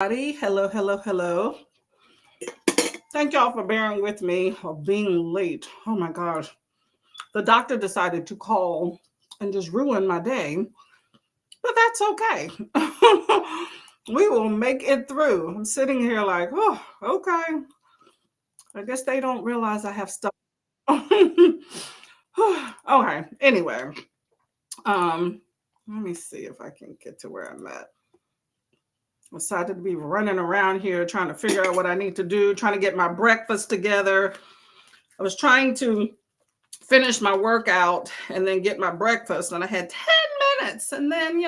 Hello, hello, hello. Thank y'all for bearing with me of being late. Oh my gosh. The doctor decided to call and just ruin my day, but that's okay. We will make it through. I'm sitting here like, oh, okay. I guess they don't realize I have stuff. Okay. Anyway, um, let me see if I can get to where I'm at. I decided to be running around here trying to figure out what I need to do, trying to get my breakfast together. I was trying to finish my workout and then get my breakfast, and I had 10 minutes. And then,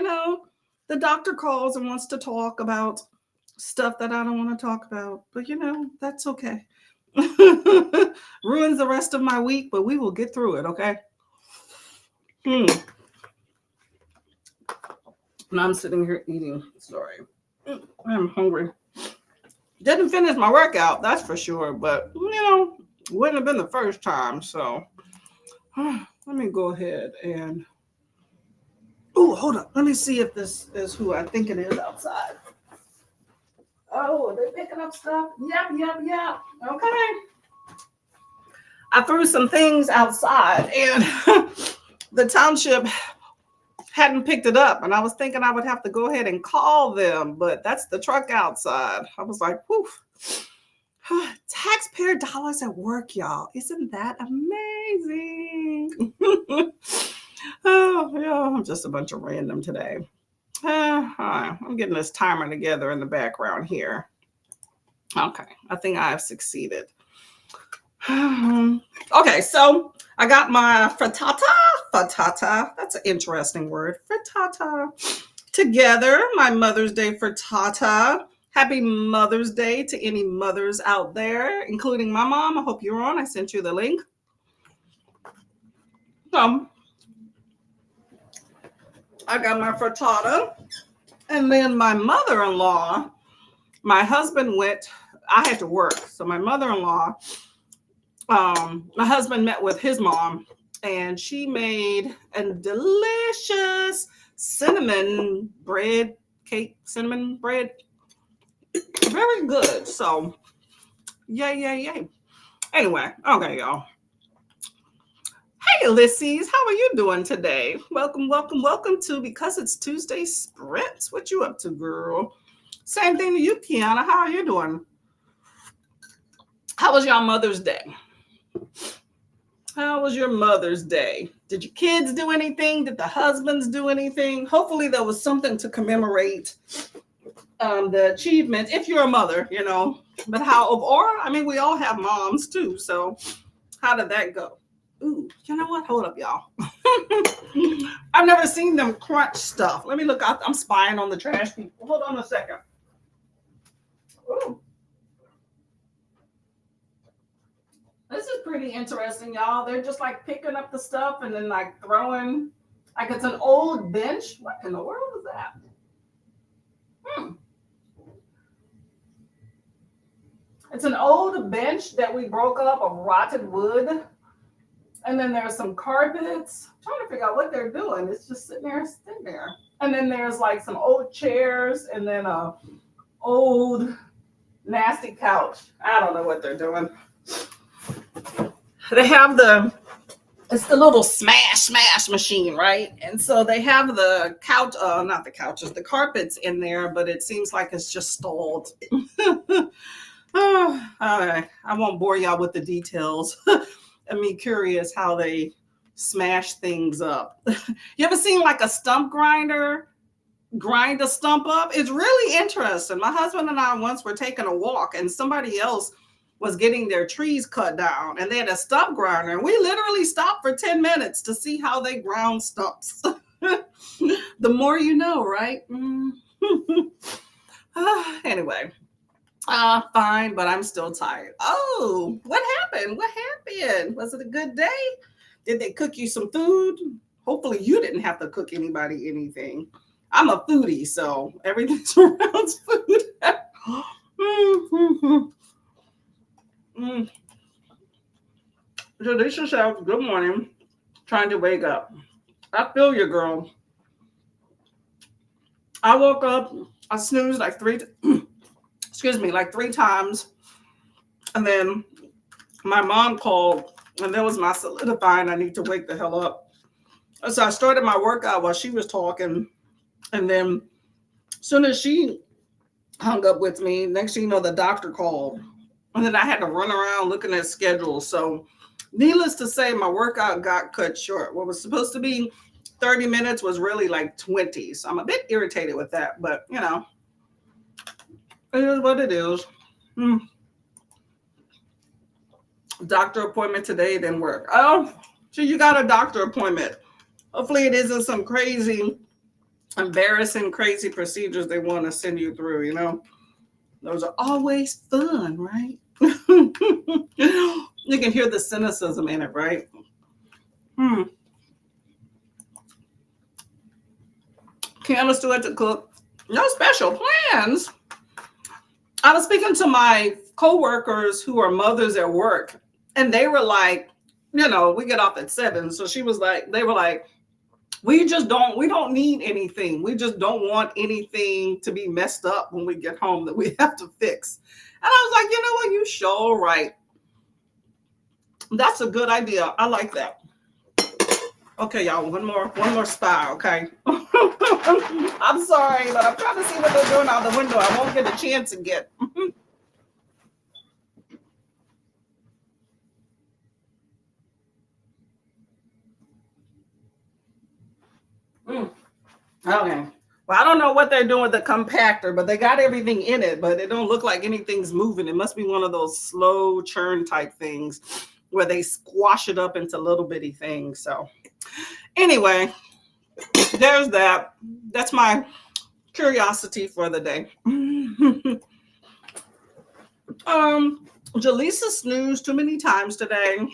the doctor calls and wants to talk about stuff that I don't want to talk about. But, that's okay. Ruins the rest of my week, but we will get through it, okay? Hmm. And I'm sitting here eating. Sorry. I'm hungry. Didn't finish my workout, that's for sure, but, wouldn't have been the first time. So let me go ahead and. Oh, hold up. Let me see if this is who I think it is outside. Oh, they're picking up stuff? Yep. Okay. I threw some things outside and the township hadn't picked it up. And I was thinking I would have to go ahead and call them, but that's the truck outside. I was like, whew. Taxpayer dollars at work, y'all. Isn't that amazing? Oh, yeah, I'm just a bunch of random today. I'm getting this timer together in the background here. Okay, I think I have succeeded. Okay, so I got my frittata. That's an interesting word. Frittata. Together, my Mother's Day frittata. Happy Mother's Day to any mothers out there, including my mom. I hope you're on. I sent you the link. I got my frittata. And then my mother-in-law, my husband went, I had to work. So my mother-in-law, my husband met with his mom and she made a delicious cinnamon bread cake, cinnamon bread. Very good. So yay. Anyway, okay, y'all. Hey, Ulysses, how are you doing today? Welcome to Because It's Tuesday Sprints. What you up to, girl? Same thing to you, Kiana. How are you doing? How was your Mother's Day? How was your Mother's Day? Did your kids do anything? Did the husbands do anything? Hopefully there was something to commemorate the achievement, if you're a mother, But we all have moms too. So how did that go? Ooh, you know what? Hold up, y'all. I've never seen them crunch stuff. Let me look out. I'm spying on the trash people. Hold on a second. Ooh. This is pretty interesting, y'all. They're just like picking up the stuff and then like throwing, like it's an old bench. What in the world is that? It's an old bench that we broke up of rotted wood. And then there's some carpets. I'm trying to figure out what they're doing. It's just sitting there. And then there's like some old chairs and then a old nasty couch. I don't know what they're doing. They have it's the little smash machine, right? And so they have the couch, not the couches, the carpets in there, but it seems like it's just stalled. I won't bore y'all with the details. I'm curious how they smash things up. You ever seen like a stump grinder grind a stump up? It's really interesting. My husband and I once were taking a walk and somebody else was getting their trees cut down and they had a stump grinder. And we literally stopped for 10 minutes to see how they ground stumps. The more you know, right? Anyway. Fine, but I'm still tired. Oh, what happened? Was it a good day? Did they cook you some food? Hopefully you didn't have to cook anybody anything. I'm a foodie, so everything surrounds food. Delicious out. Good morning. Trying to wake up. I feel you, girl. I woke up. I snoozed like excuse me, like 3 times. And then my mom called, and that was my solidifying. I need to wake the hell up. So I started my workout while she was talking. And then as soon as she hung up with me, next thing you know, the doctor called. And then I had to run around looking at schedules. So needless to say, my workout got cut short. What was supposed to be 30 minutes was really like 20. So I'm a bit irritated with that, but you know, it is what it is. Doctor appointment today didn't work. Oh, so you got a doctor appointment. Hopefully it isn't some crazy, embarrassing, crazy procedures they want to send you through, you know? Those are always fun, right? You can hear the cynicism in it, right? Kiana still had to cook. No special plans. I was speaking to my coworkers who are mothers at work, and they were like, you know, we get off at 7. So she was like, they were like, we don't need anything. We just don't want anything to be messed up when we get home that we have to fix. And I was like, you know what? You sure right. That's a good idea. I like that. Okay, y'all, one more spy, okay? I'm sorry, but I'm trying to see what they're doing out the window. I won't get a chance again. Okay. Well, I don't know what they're doing with the compactor, but they got everything in it, but it don't look like anything's moving. It must be one of those slow churn type things where they squash it up into little bitty things. So anyway, there's that. That's my curiosity for the day. Jaleesa snoozed too many times today.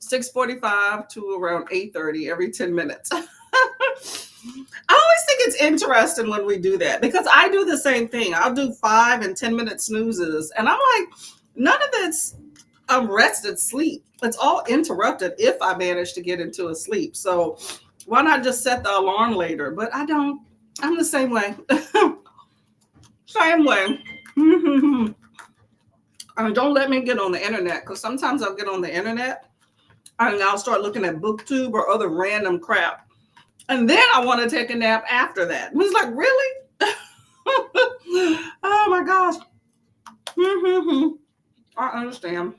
6:45 to around 8:30 every 10 minutes. I always think it's interesting when we do that because I do the same thing. I'll do 5 and 10 minute snoozes, and I'm like, none of it's rested sleep. It's all interrupted if I manage to get into a sleep. So why not just set the alarm later? But I don't. I'm the same way. Same way. Don't let me get on the internet because sometimes I'll get on the internet and I'll start looking at BookTube or other random crap. And then I want to take a nap after that. It was like, really? Oh my gosh. I understand.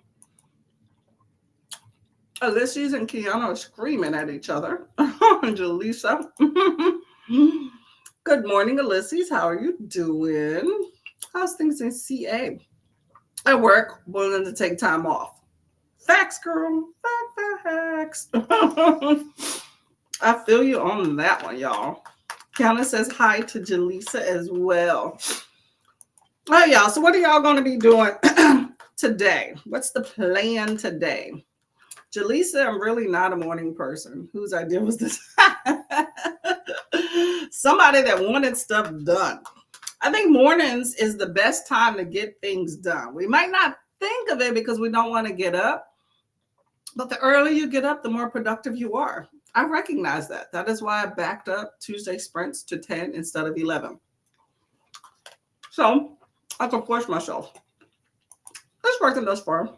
Ulysses and Kiana are screaming at each other. Jaleesa. Good morning, Ulysses. How are you doing? How's things in CA? At work, willing to take time off. Facts, girl. Facts. I feel you on that one, y'all. Kiana says hi to Jaleesa as well. All right, y'all. So what are y'all going to be doing today? What's the plan today? Jaleesa, I'm really not a morning person. Whose idea was this? Somebody that wanted stuff done. I think mornings is the best time to get things done. We might not think of it because we don't want to get up, but the earlier you get up, the more productive you are. I recognize that. That is why I backed up Tuesday sprints to 10 instead of 11. So I can force myself. It's working thus far.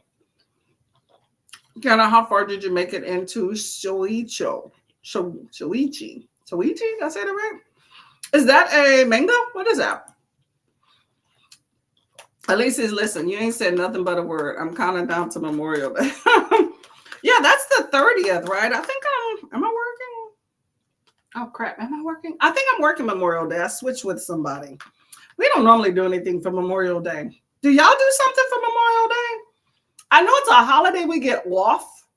Kiana, how far did you make it into Shoichi? Shoichi? Did I say that right? Is that a mango? What is that? At least listen, you ain't said nothing but a word. I'm counting down to Memorial Day. Yeah, that's the 30th, right? I think am I working? Oh, crap. Am I working? I think I'm working Memorial Day. I switched with somebody. We don't normally do anything for Memorial Day. Do y'all do something for Memorial Day? I know it's a holiday we get off,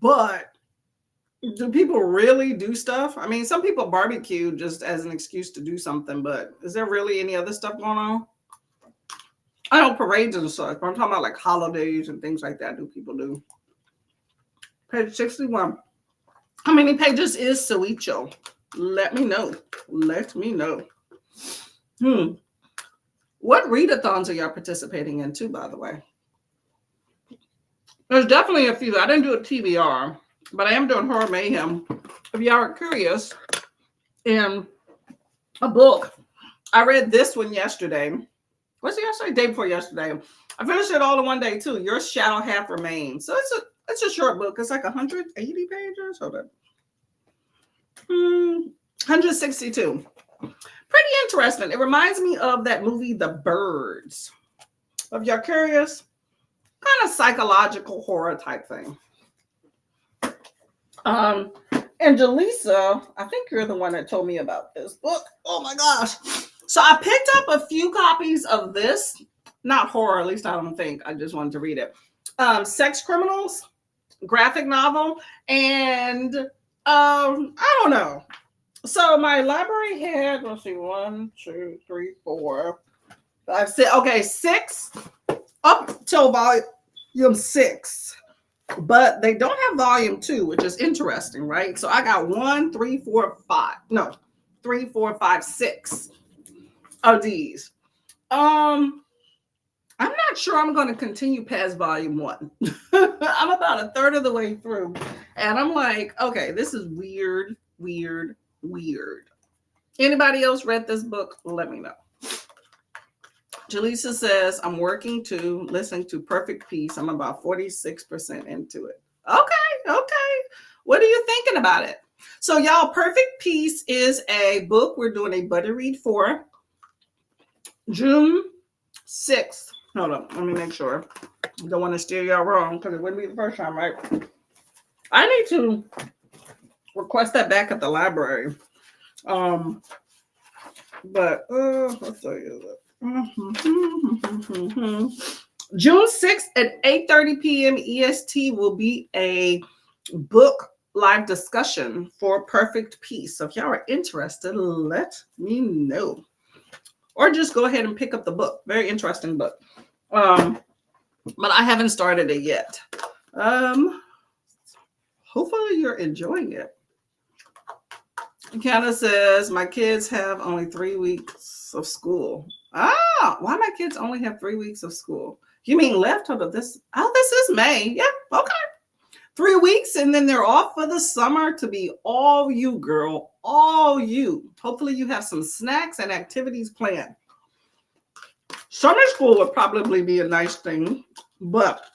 but do people really do stuff? I mean, some people barbecue just as an excuse to do something, but is there really any other stuff going on? I know parades and such, but I'm talking about like holidays and things like that. Do people do? Page 61. How many pages is Soicho? Let me know. Let me know. What readathons are y'all participating in too, by the way? There's definitely a few. I didn't do a TBR, but I am doing Horror Mayhem. If y'all are curious, in a book, I read this one yesterday. What's it yesterday? Day before yesterday. I finished it all in one day too. Your shadow half remains. So it's a short book. It's like 180 pages. Hold on. 162. Pretty interesting. It reminds me of that movie, The Birds. If you're curious, kind of psychological horror type thing. And Jaleesa, I think you're the one that told me about this book. Oh my gosh. So I picked up a few copies of this, not horror, at least I don't think. I just wanted to read it. Sex Criminals, graphic novel, and I don't know. So my library had, let's see, 1, 2, 3, 4, 5, 6. Okay, 6 up till volume 6. But they don't have volume 2, which is interesting, right? So I got 1, 3, 4, 5. No, 3, 4, 5, 6 of these. I'm not sure I'm going to continue past volume 1. I'm about a third of the way through. And I'm like, okay, this is weird. Anybody else read this book? Let me know. Jaleesa says, I'm working to listening to Perfect Peace. I'm about 46% into it. Okay. What are you thinking about it? So y'all, Perfect Peace is a book we're doing a buddy read for June 6th. Hold on, let me make sure. I don't want to steer y'all wrong because it wouldn't be the first time, right? I need to request that back at the library. But let's tell you that. June 6th at 8:30 p.m. EST will be a book live discussion for Perfect Peace. So if y'all are interested, let me know. Or just go ahead and pick up the book. Very interesting book. But I haven't started it yet. Hopefully you're enjoying it. Kiana says, my kids have only 3 weeks of school. Why my kids only have 3 weeks of school? You mean left? Hold up, this is May. Yeah, okay. 3 weeks, and then they're off for the summer to be all you, girl. All you. Hopefully you have some snacks and activities planned. Summer school would probably be a nice thing, but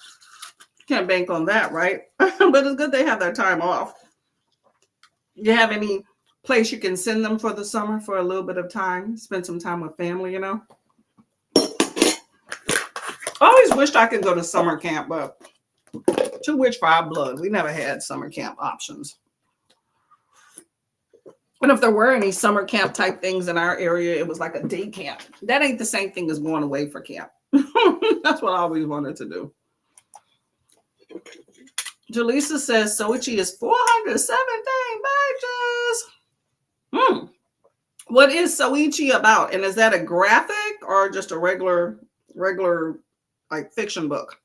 you can't bank on that, right? But it's good they have their time off. You have any place you can send them for the summer for a little bit of time, spend some time with family, you know? I always wished I could go to summer camp, but to which for our blood, we never had summer camp options. And if there were any summer camp type things in our area, it was like a day camp. That ain't the same thing as going away for camp. That's what I always wanted to do. Jaleesa says Soichi is 417 pages. What is Soichi about? And is that a graphic or just a regular like fiction book?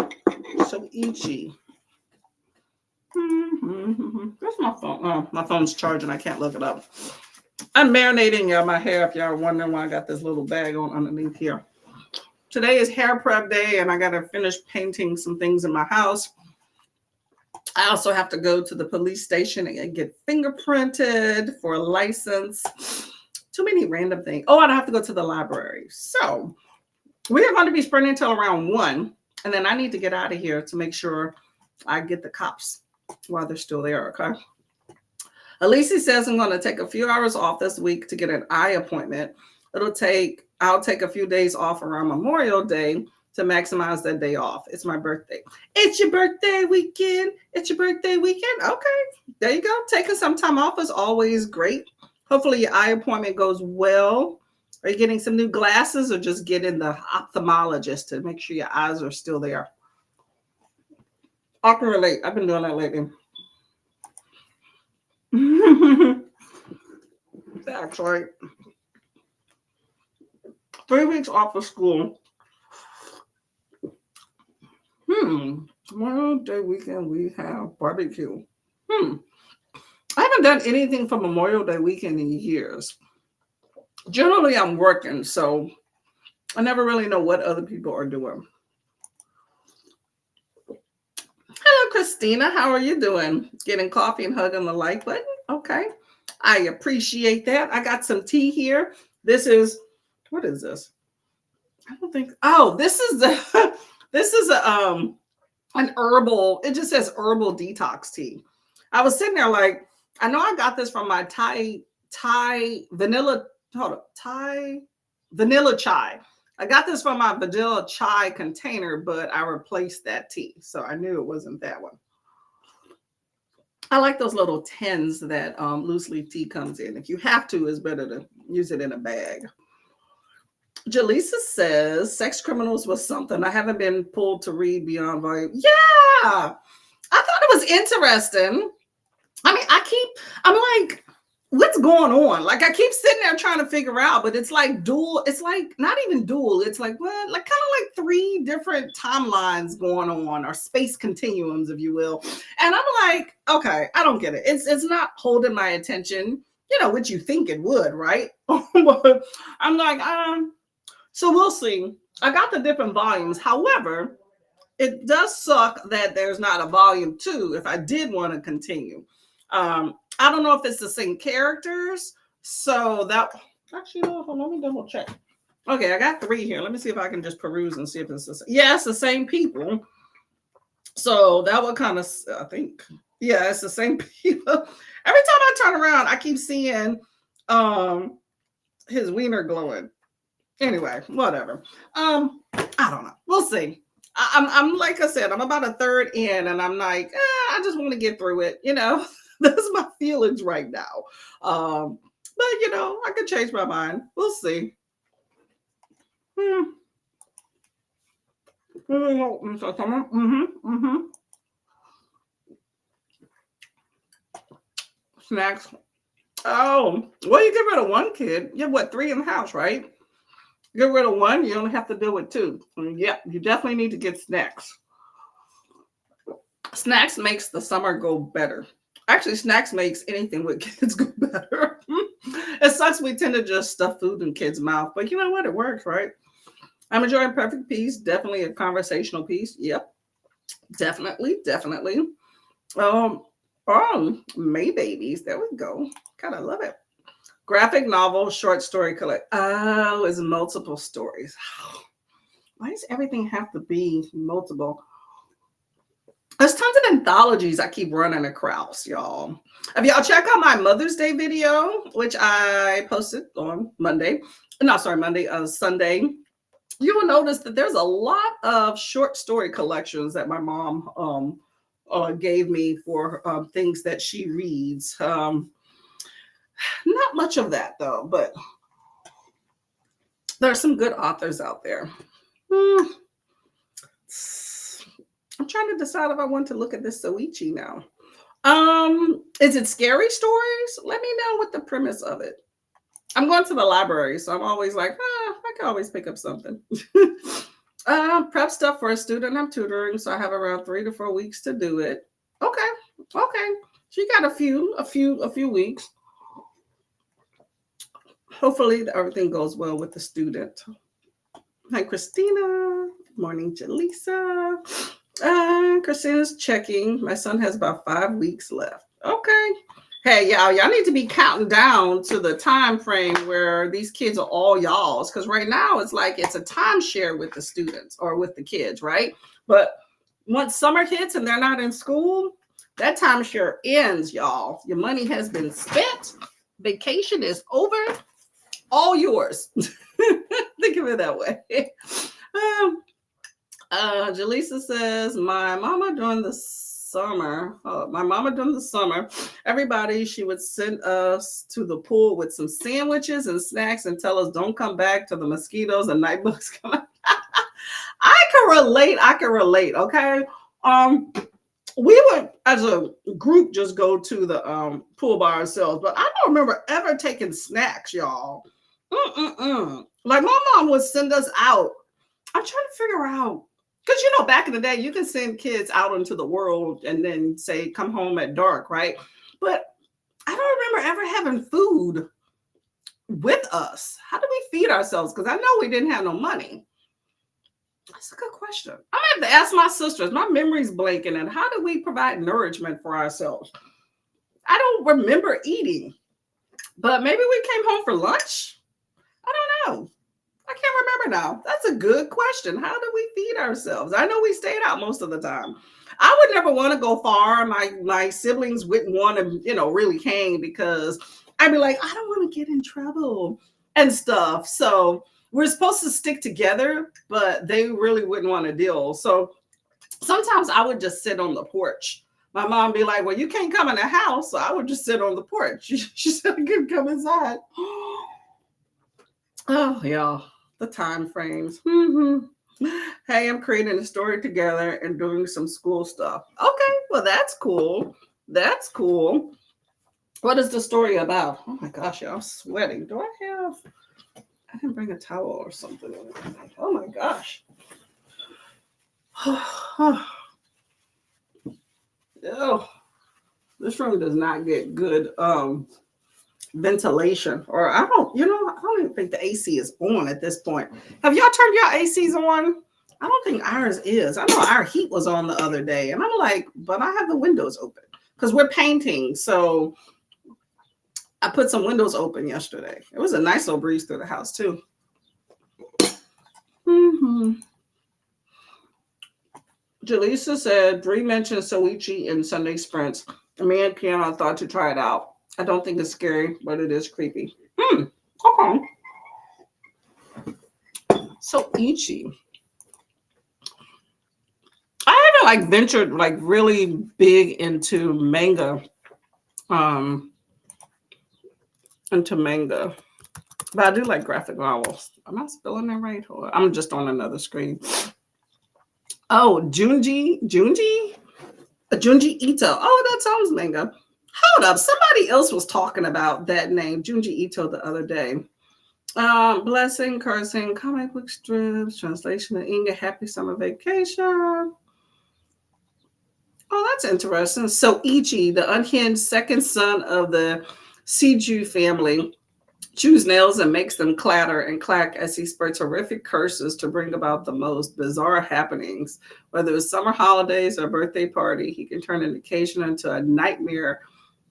Soichi. Where's my phone? Oh, my phone's charging. I can't look it up. I'm marinating my hair if y'all are wondering why I got this little bag on underneath here. Today is hair prep day and I got to finish painting some things in my house. I also have to go to the police station and get fingerprinted for a license. Too many random things. Oh, and I have to go to the library. So we are going to be sprinting until around 1. And then I need to get out of here to make sure I get the cops while they're still there, okay? Alicia says I'm going to take a few hours off this week to get an eye appointment. I'll take a few days off around Memorial Day to maximize that day off. It's my birthday. It's your birthday weekend. It's your birthday weekend. Okay, there you go. Taking some time off is always great. Hopefully your eye appointment goes well. Are you getting some new glasses or just getting the ophthalmologist to make sure your eyes are still there? I can relate. I've been doing that lately. That's right. 3 weeks off of school. Memorial Day weekend, we have barbecue. I haven't done anything for Memorial Day weekend in years. Generally, I'm working, so I never really know what other people are doing. Hello, Christina. How are you doing? Getting coffee and hugging the like button? Okay. I appreciate that. I got some tea here. What is this? I don't think. Oh, this is the this is an herbal. It just says herbal detox tea. I was sitting there like, I know I got this from my Thai vanilla. Hold up, Thai vanilla chai. I got this from my vanilla chai container, but I replaced that tea, so I knew it wasn't that one. I like those little tins that loose leaf tea comes in. If you have to, it's better to use it in a bag. Jaleesa says Sex Criminals was something. I haven't been pulled to read beyond volume. Yeah, I thought it was interesting. I mean, I'm like, what's going on? Like, I keep sitting there trying to figure out, but it's like dual. It's like not even dual. It's like, what? Like, kind of like three different timelines going on, or space continuums, if you will. And I'm like, okay, I don't get it. It's not holding my attention, which you think it would, right? But I'm like, so we'll see. I got the different volumes. However, it does suck that there's not a volume 2 if I did want to continue. I don't know if it's the same characters. So that actually, hold on, let me double check. Okay, I got 3 here. Let me see if I can just peruse and see if it's the same. Yeah, it's the same people. So that would kind of, I think, yeah, it's the same people. Every time I turn around, I keep seeing his wiener glowing. Anyway, whatever. I don't know. We'll see. I'm like I said, I'm about a third in, and I'm like, I just want to get through it. That's my feelings right now. But I could change my mind. We'll see. Snacks. Oh, well, you get rid of one kid. You have what, 3 in the house, right? Get rid of one, you only have to deal with 2. Yeah, you definitely need to get snacks. Snacks makes the summer go better. Actually, snacks makes anything with kids go better. It sucks we tend to just stuff food in kids' mouth, but you know what? It works, right? I'm enjoying Perfect Peace. Definitely a conversational piece. Yep. Definitely. May Babies. There we go. Kind of love it. Graphic novel, short story collect. Oh, it's multiple stories. Why does everything have to be multiple? There's tons of anthologies I keep running across, y'all. If y'all check out my Mother's Day video, which I posted on Monday, Sunday, you will notice that there's a lot of short story collections that my mom gave me for things that she reads. Not much of that though, but there are some good authors out there. I'm trying to decide if I want to look at this Soichi now. Is it scary stories? Let me know what the premise of it. I'm going to the library, so I'm always like, I can always pick up something. Prep stuff for a student I'm tutoring, so I have around 3 to 4 weeks to do it. Okay. She got a few weeks. Hopefully everything goes well with the student. Hi, Christina. Morning, Jaleesa. Christina's checking. My son has about 5 weeks left. Okay. Hey, y'all need to be counting down to the time frame where these kids are all y'all's. Because right now it's like it's a timeshare with the students or with the kids, right? But once summer hits and they're not in school, that timeshare ends, y'all. Your money has been spent. Vacation is over. All yours. Think of it that way. Jaleesa says, my mama during the summer, everybody, she would send us to the pool with some sandwiches and snacks and tell us don't come back till the mosquitoes and night bugs come out. I can relate. Okay. We would, as a group, just go to the pool by ourselves, but I don't remember ever taking snacks, y'all. Like my mom would send us out. I'm trying to figure out, because back in the day, you can send kids out into the world and then say, come home at dark, right? But I don't remember ever having food with us. How do we feed ourselves? Because I know we didn't have no money. That's a good question. I'm gonna have to ask my sisters. My memory's blanking. And how do we provide nourishment for ourselves? I don't remember eating, but maybe we came home for lunch. I don't know. I can't remember now? That's a good question. How do we feed ourselves? I know we stayed out most of the time. I would never want to go far. My siblings wouldn't want to, really hang because I'd be like, I don't want to get in trouble and stuff. So we're supposed to stick together, but they really wouldn't want to deal. So sometimes I would just sit on the porch. My mom be like, well, you can't come in the house. So I would just sit on the porch. She said I couldn't come inside. Oh, yeah, the time frames. Hey, I'm creating a story together and doing some school stuff. Okay, well, that's cool. That's cool. What is the story about? Oh my gosh, y'all, I'm sweating. Do I didn't bring a towel or something. Oh my gosh. Oh, this room does not get good ventilation, or I don't even think the AC is on at this point. Have y'all turned your ACs on? I don't think ours is. I know our heat was on the other day, and I'm like, but I have the windows open because we're painting. So I put some windows open yesterday. It was a nice little breeze through the house too. Jaleesa said, Bree mentioned Soichi in Sunday Sprints. Me and Kiana thought to try it out. I don't think it's scary, but it is creepy. Okay. Soichi. I haven't ventured really big into manga. But I do like graphic novels. Am I spelling that right? Or I'm just on another screen. Oh, Junji Ito. Oh, that sounds manga. Hold up. Somebody else was talking about that name, Junji Ito, the other day. Blessing, cursing, comic book strips, translation of Inga, happy summer vacation. Oh, that's interesting. So Ichi, the unhinged second son of the Seiju family, chews nails and makes them clatter and clack as he spurts horrific curses to bring about the most bizarre happenings. Whether it's summer holidays or birthday party, he can turn an occasion into a nightmare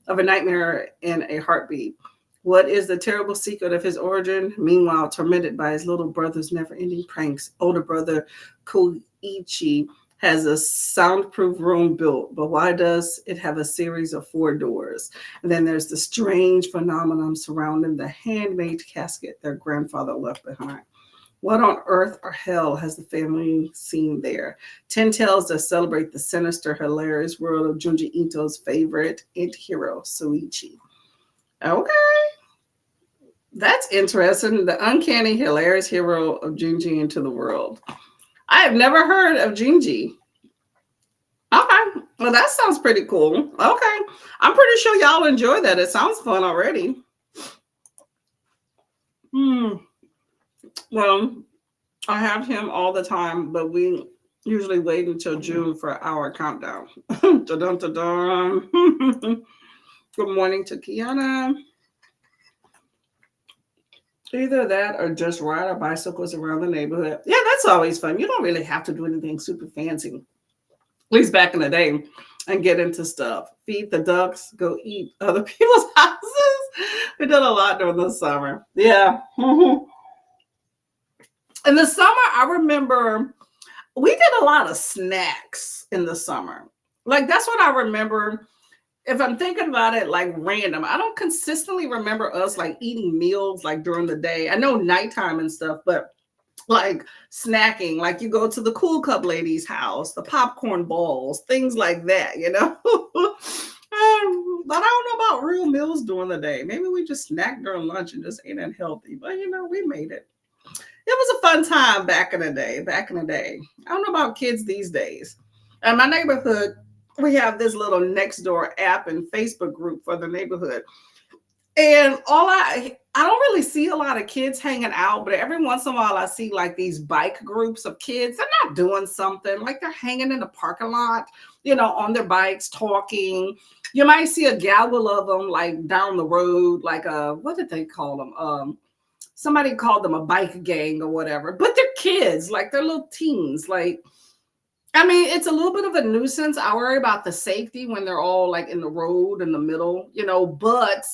in a heartbeat. What is the terrible secret of his origin? Meanwhile, tormented by his little brother's never-ending pranks, older brother Koichi has a soundproof room built, but why does it have a series of 4 doors? And then there's the strange phenomenon surrounding the handmade casket their grandfather left behind. What on earth or hell has the family seen there? 10 tales that celebrate the sinister, hilarious world of Junji Ito's favorite hero, Soichi. Okay. That's interesting. The uncanny, hilarious hero of Junji into the world. I have never heard of Junji. Okay. Well, that sounds pretty cool. Okay. I'm pretty sure y'all enjoy that. It sounds fun already. Well, I have him all the time, but we usually wait until June for our countdown. Dun-dun-dun-dun. Good morning to Kiana. Either that or just ride our bicycles around the neighborhood. Yeah, that's always fun. You don't really have to do anything super fancy, at least back in the day, and get into stuff. Feed the ducks, go eat other people's houses. We did a lot during the summer. Yeah. In the summer, I remember we did a lot of snacks in the summer. That's what I remember. If I'm thinking about it random, I don't consistently remember us eating meals during the day. I know nighttime and stuff, but snacking, you go to the Cool Cup lady's house, the popcorn balls, things like that, But I don't know about real meals during the day. Maybe we just snacked during lunch and just ate unhealthy, but we made it. It was a fun time back in the day. I don't know about kids these days. In my neighborhood, we have this little Nextdoor app and Facebook group for the neighborhood. And I don't really see a lot of kids hanging out, but every once in a while I see these bike groups of kids. They're not doing something, they're hanging in the parking lot, on their bikes, talking. You might see a gaggle of them down the road, what did they call them? Somebody called them a bike gang or whatever, but they're kids, they're little teens. It's a little bit of a nuisance. I worry about the safety when they're all in the road in the middle, but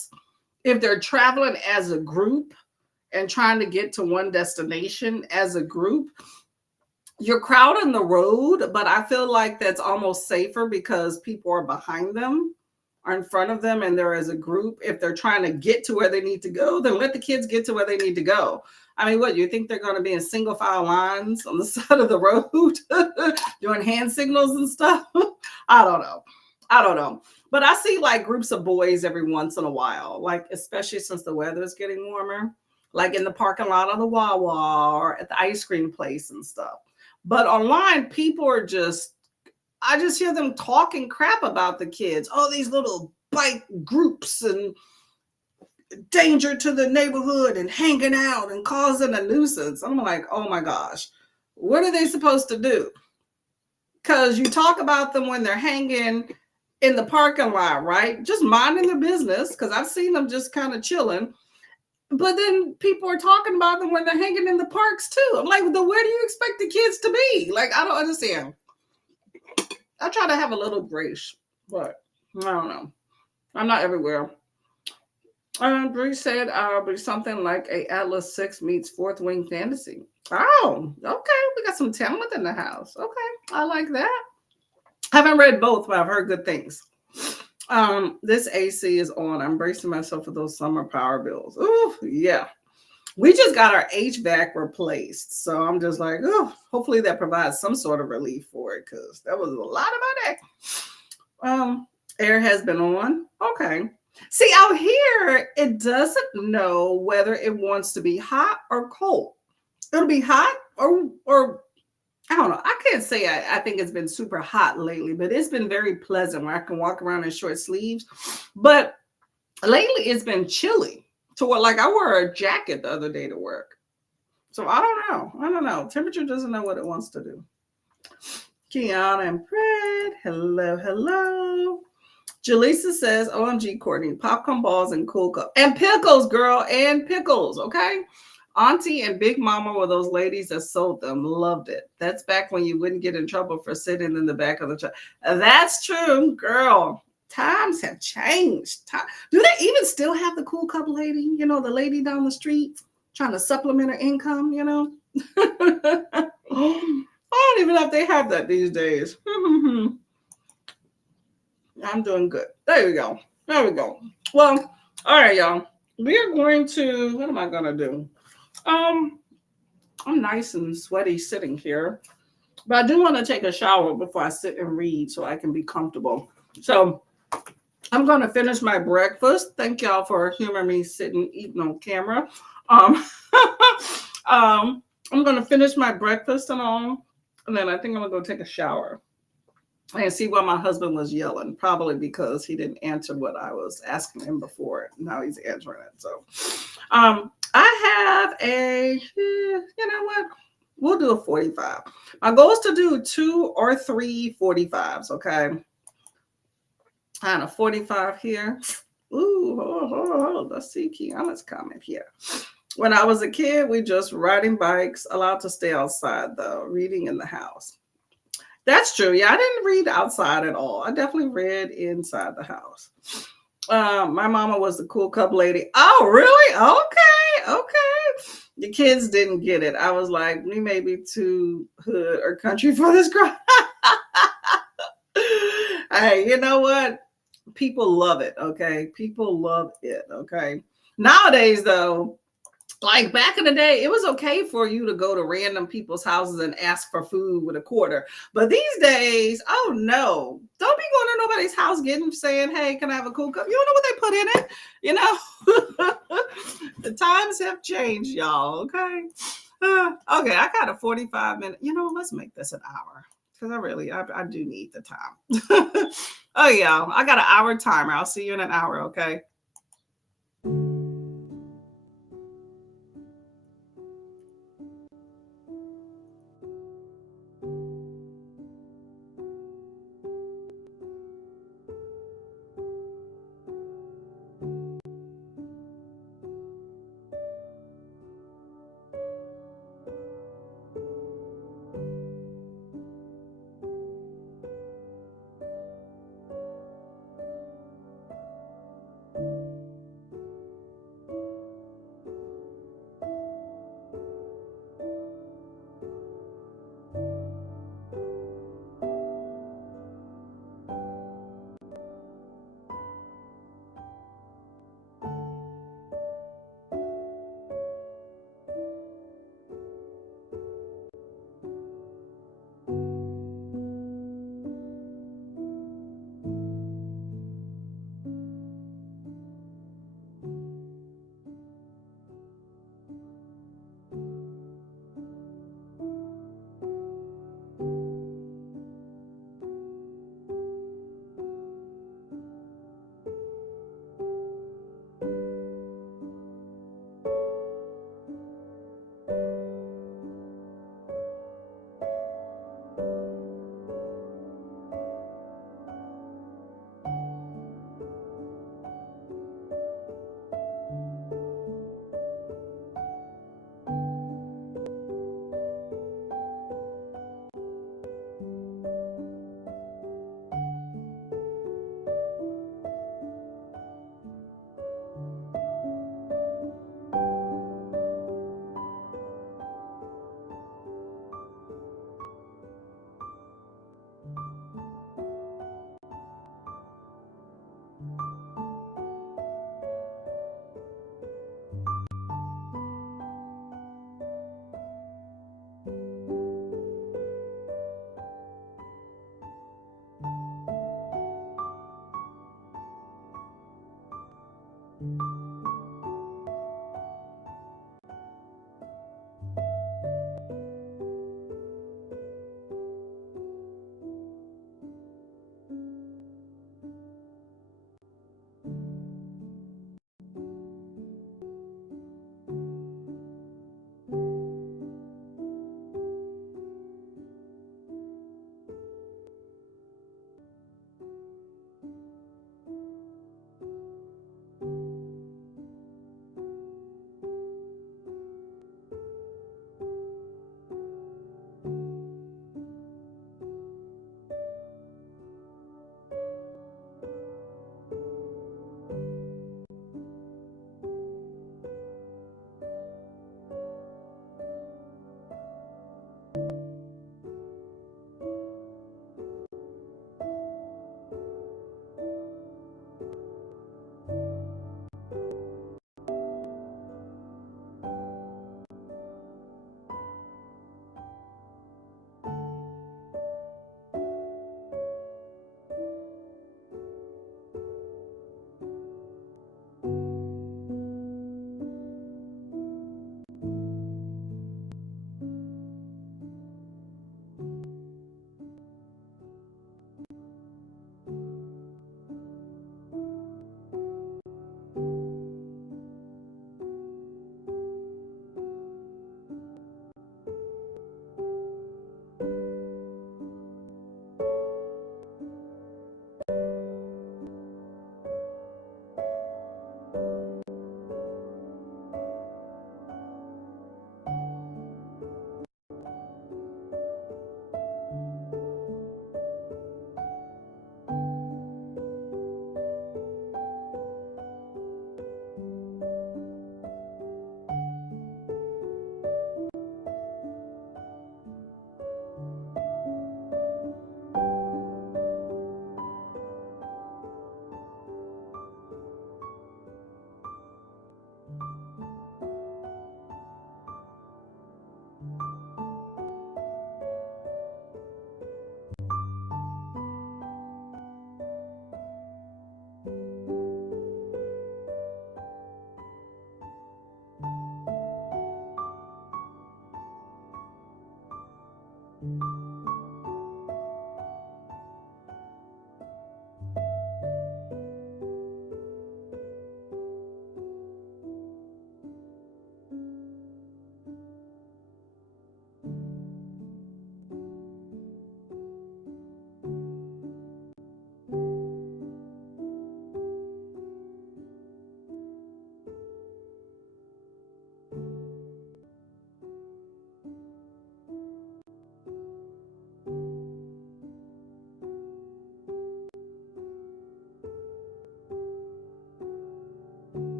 if they're traveling as a group and trying to get to one destination as a group, you're crowding the road, but I feel like that's almost safer because people are behind them or in front of them and they're as a group. If they're trying to get to where they need to go, then let the kids get to where they need to go. I mean, what, you think they're going to be in single file lines on the side of the road doing hand signals and stuff? I don't know. I don't know. But I see like groups of boys every once in a while, like especially since the weather is getting warmer, like in the parking lot of the Wawa or at the ice cream place and stuff. But online, people are just, I just hear them talking crap about the kids. Oh, these little bike groups and danger to the neighborhood and hanging out and causing a nuisance. I'm like, oh my gosh, what are they supposed to do? Because you talk about them when they're hanging in the parking lot, right? Just minding their business, because I've seen them just kind of chilling. But then people are talking about them when they're hanging in the parks too. I'm like, well, where do you expect the kids to be? Like, I don't understand. I try to have a little grace, but I don't know. I'm not everywhere. Bree said I'll be something like a Atlas 6 meets Fourth Wing Fantasy. Oh, okay. We got some talent in the house. Okay. I like that. I haven't read both, but I've heard good things. This AC is on. I'm bracing myself for those summer power bills. Ooh, yeah. We just got our HVAC replaced. So I'm just like, oh, hopefully that provides some sort of relief for it because that was a lot of money. Air has been on. Okay. See, out here, it doesn't know whether it wants to be hot or cold. It'll be hot or I don't know. I can't say I think it's been super hot lately, but it's been very pleasant where I can walk around in short sleeves. But lately it's been chilly to what, like I wore a jacket the other day to work. So I don't know. I don't know. Temperature doesn't know what it wants to do. Kiana and Fred. Hello, hello. Jaleesa says, OMG, Courtney, popcorn balls and cool cup. And pickles, girl, and pickles, okay? Auntie and Big Mama were those ladies that sold them. Loved it. That's back when you wouldn't get in trouble for sitting in the back of the truck. That's true, girl. Times have changed. Do they even still have the cool cup lady? You know, the lady down the street trying to supplement her income, you know? I don't even know if they have that these days. I'm doing good. There we go. There we go. Well, all right, y'all. We are going to, what am I going to do? I'm nice and sweaty sitting here, but I do want to take a shower before I sit and read so I can be comfortable. So I'm going to finish my breakfast. Thank y'all for humoring me sitting eating on camera. I'm going to finish my breakfast and all, and then I think I'm going to go take a shower and see why my husband was yelling, probably because he didn't answer what I was asking him before. Now he's answering it. So I have you know what? We'll do a 45. My goal is to do 2 or 3 45s, okay? And a 45 here. Ooh, let's see Kiana's comment here. When I was a kid, we just riding bikes, allowed to stay outside though, reading in the house. That's true. Yeah, I didn't read outside at all. I definitely read inside the house. My mama was the cool cup lady. Oh, really? Okay. The kids didn't get it. I was like, we may be too hood or country for this crap. Hey, you know what? People love it, okay? People love it, okay? Nowadays, though, like back in the day, it was okay for you to go to random people's houses and ask for food with a quarter. But these days, oh no, don't be going to nobody's house saying, hey, can I have a cool cup? You don't know what they put in it. You know, the times have changed, y'all. Okay. Okay, I got a 45-minute. You know, let's make this an hour because I do need the time. Oh, yeah, I got an hour timer. I'll see you in an hour. Okay.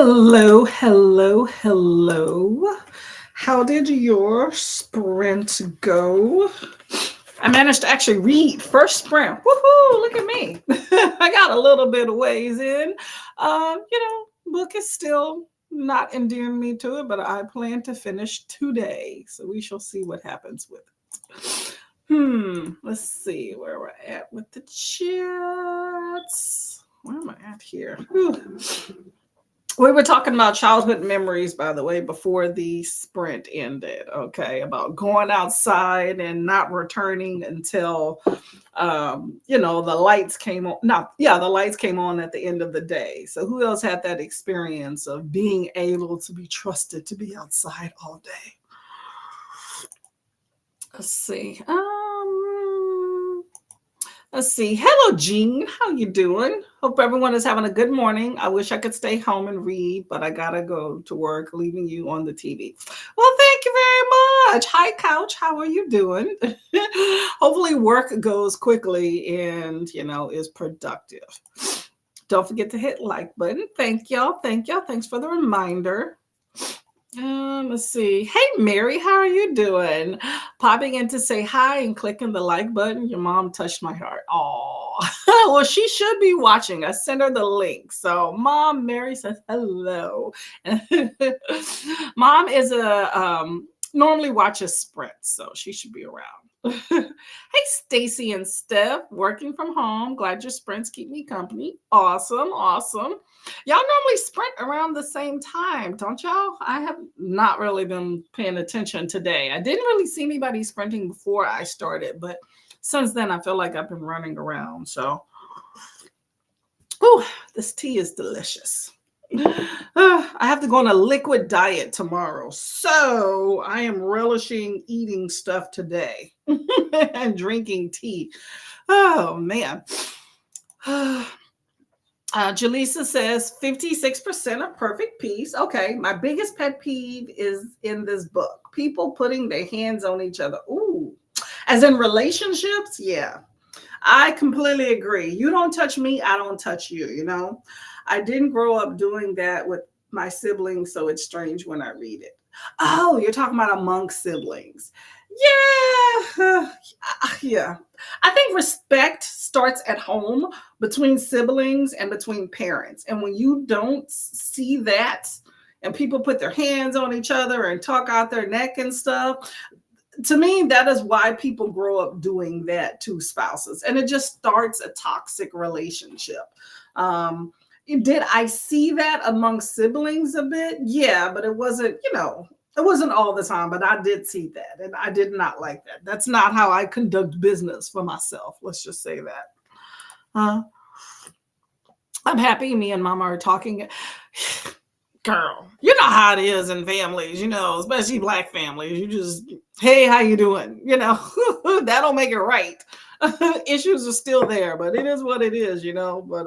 Hello, hello, hello. How did your sprint go? I managed to actually read first sprint. Woohoo! Look at me. I got a little bit of ways in. Book is still not endearing me to it, but I plan to finish today. So we shall see what happens with it. Let's see where we're at with the chats. Where am I at here? Whew. We were talking about childhood memories, by the way, before the sprint ended. Okay, about going outside and not returning until, the lights came on. No, yeah, the lights came on at the end of the day. So who else had that experience of being able to be trusted to be outside all day? Let's see. Let's see. Hello, Jean. How you doing? Hope everyone is having a good morning. I wish I could stay home and read, but I gotta go to work, leaving you on the TV. Well, thank you very much. Hi, Couch. How are you doing? Hopefully, work goes quickly and is productive. Don't forget to hit like button. Thank y'all. Thank y'all. Thanks for the reminder. Let's see. Hey, Mary, how are you doing? Popping in to say hi and clicking the like button. Your mom touched my heart. Oh, well, she should be watching. I sent her the link. So, Mom, Mary says hello. Mom is normally watches Sprint, so she should be around. Hey, Stacy and Steph, working from home. Glad your sprints keep me company. Awesome, awesome. Y'all normally sprint around the same time, don't y'all? I have not really been paying attention today. I didn't really see anybody sprinting before I started, but since then I feel like I've been running around. So, this tea is delicious. I have to go on a liquid diet tomorrow, so I am relishing eating stuff today and drinking tea. Oh man. Jaleesa says 56% of perfect peace. Okay, my biggest pet peeve is in this book. People putting their hands on each other. Ooh, as in relationships? Yeah, I completely agree. You don't touch me, I don't touch you. I didn't grow up doing that with my siblings, so it's strange when I read it. Oh, you're talking about among siblings. Yeah. Yeah. I think respect starts at home between siblings and between parents. And when you don't see that and people put their hands on each other and talk out their neck and stuff, to me, that is why people grow up doing that to spouses. And it just starts a toxic relationship. Did I see that among siblings a bit? Yeah, but it wasn't, it wasn't all the time, but I did see that. And I did not like that. That's not how I conduct business for myself. Let's just say that. I'm happy me and Mama are talking. Girl, you know how it is in families, especially Black families. You just, hey, how you doing? That don't make it right. Issues are still there, but it is what it is, but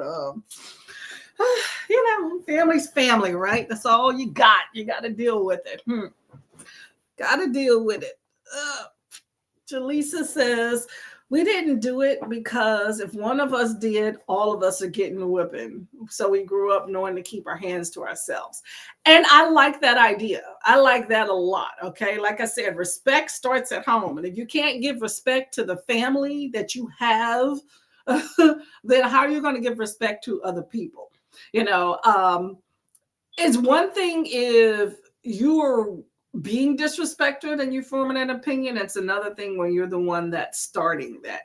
family's family, right? That's all you got. You got to deal with it. Got to deal with it. Jaleesa says, we didn't do it because if one of us did, all of us are getting a whipping. So we grew up knowing to keep our hands to ourselves. And I like that idea. I like that a lot. Okay. Like I said, respect starts at home. And if you can't give respect to the family that you have, then how are you going to give respect to other people? It's one thing if you're being disrespected and you forming an opinion. It's another thing when you're the one that's starting that,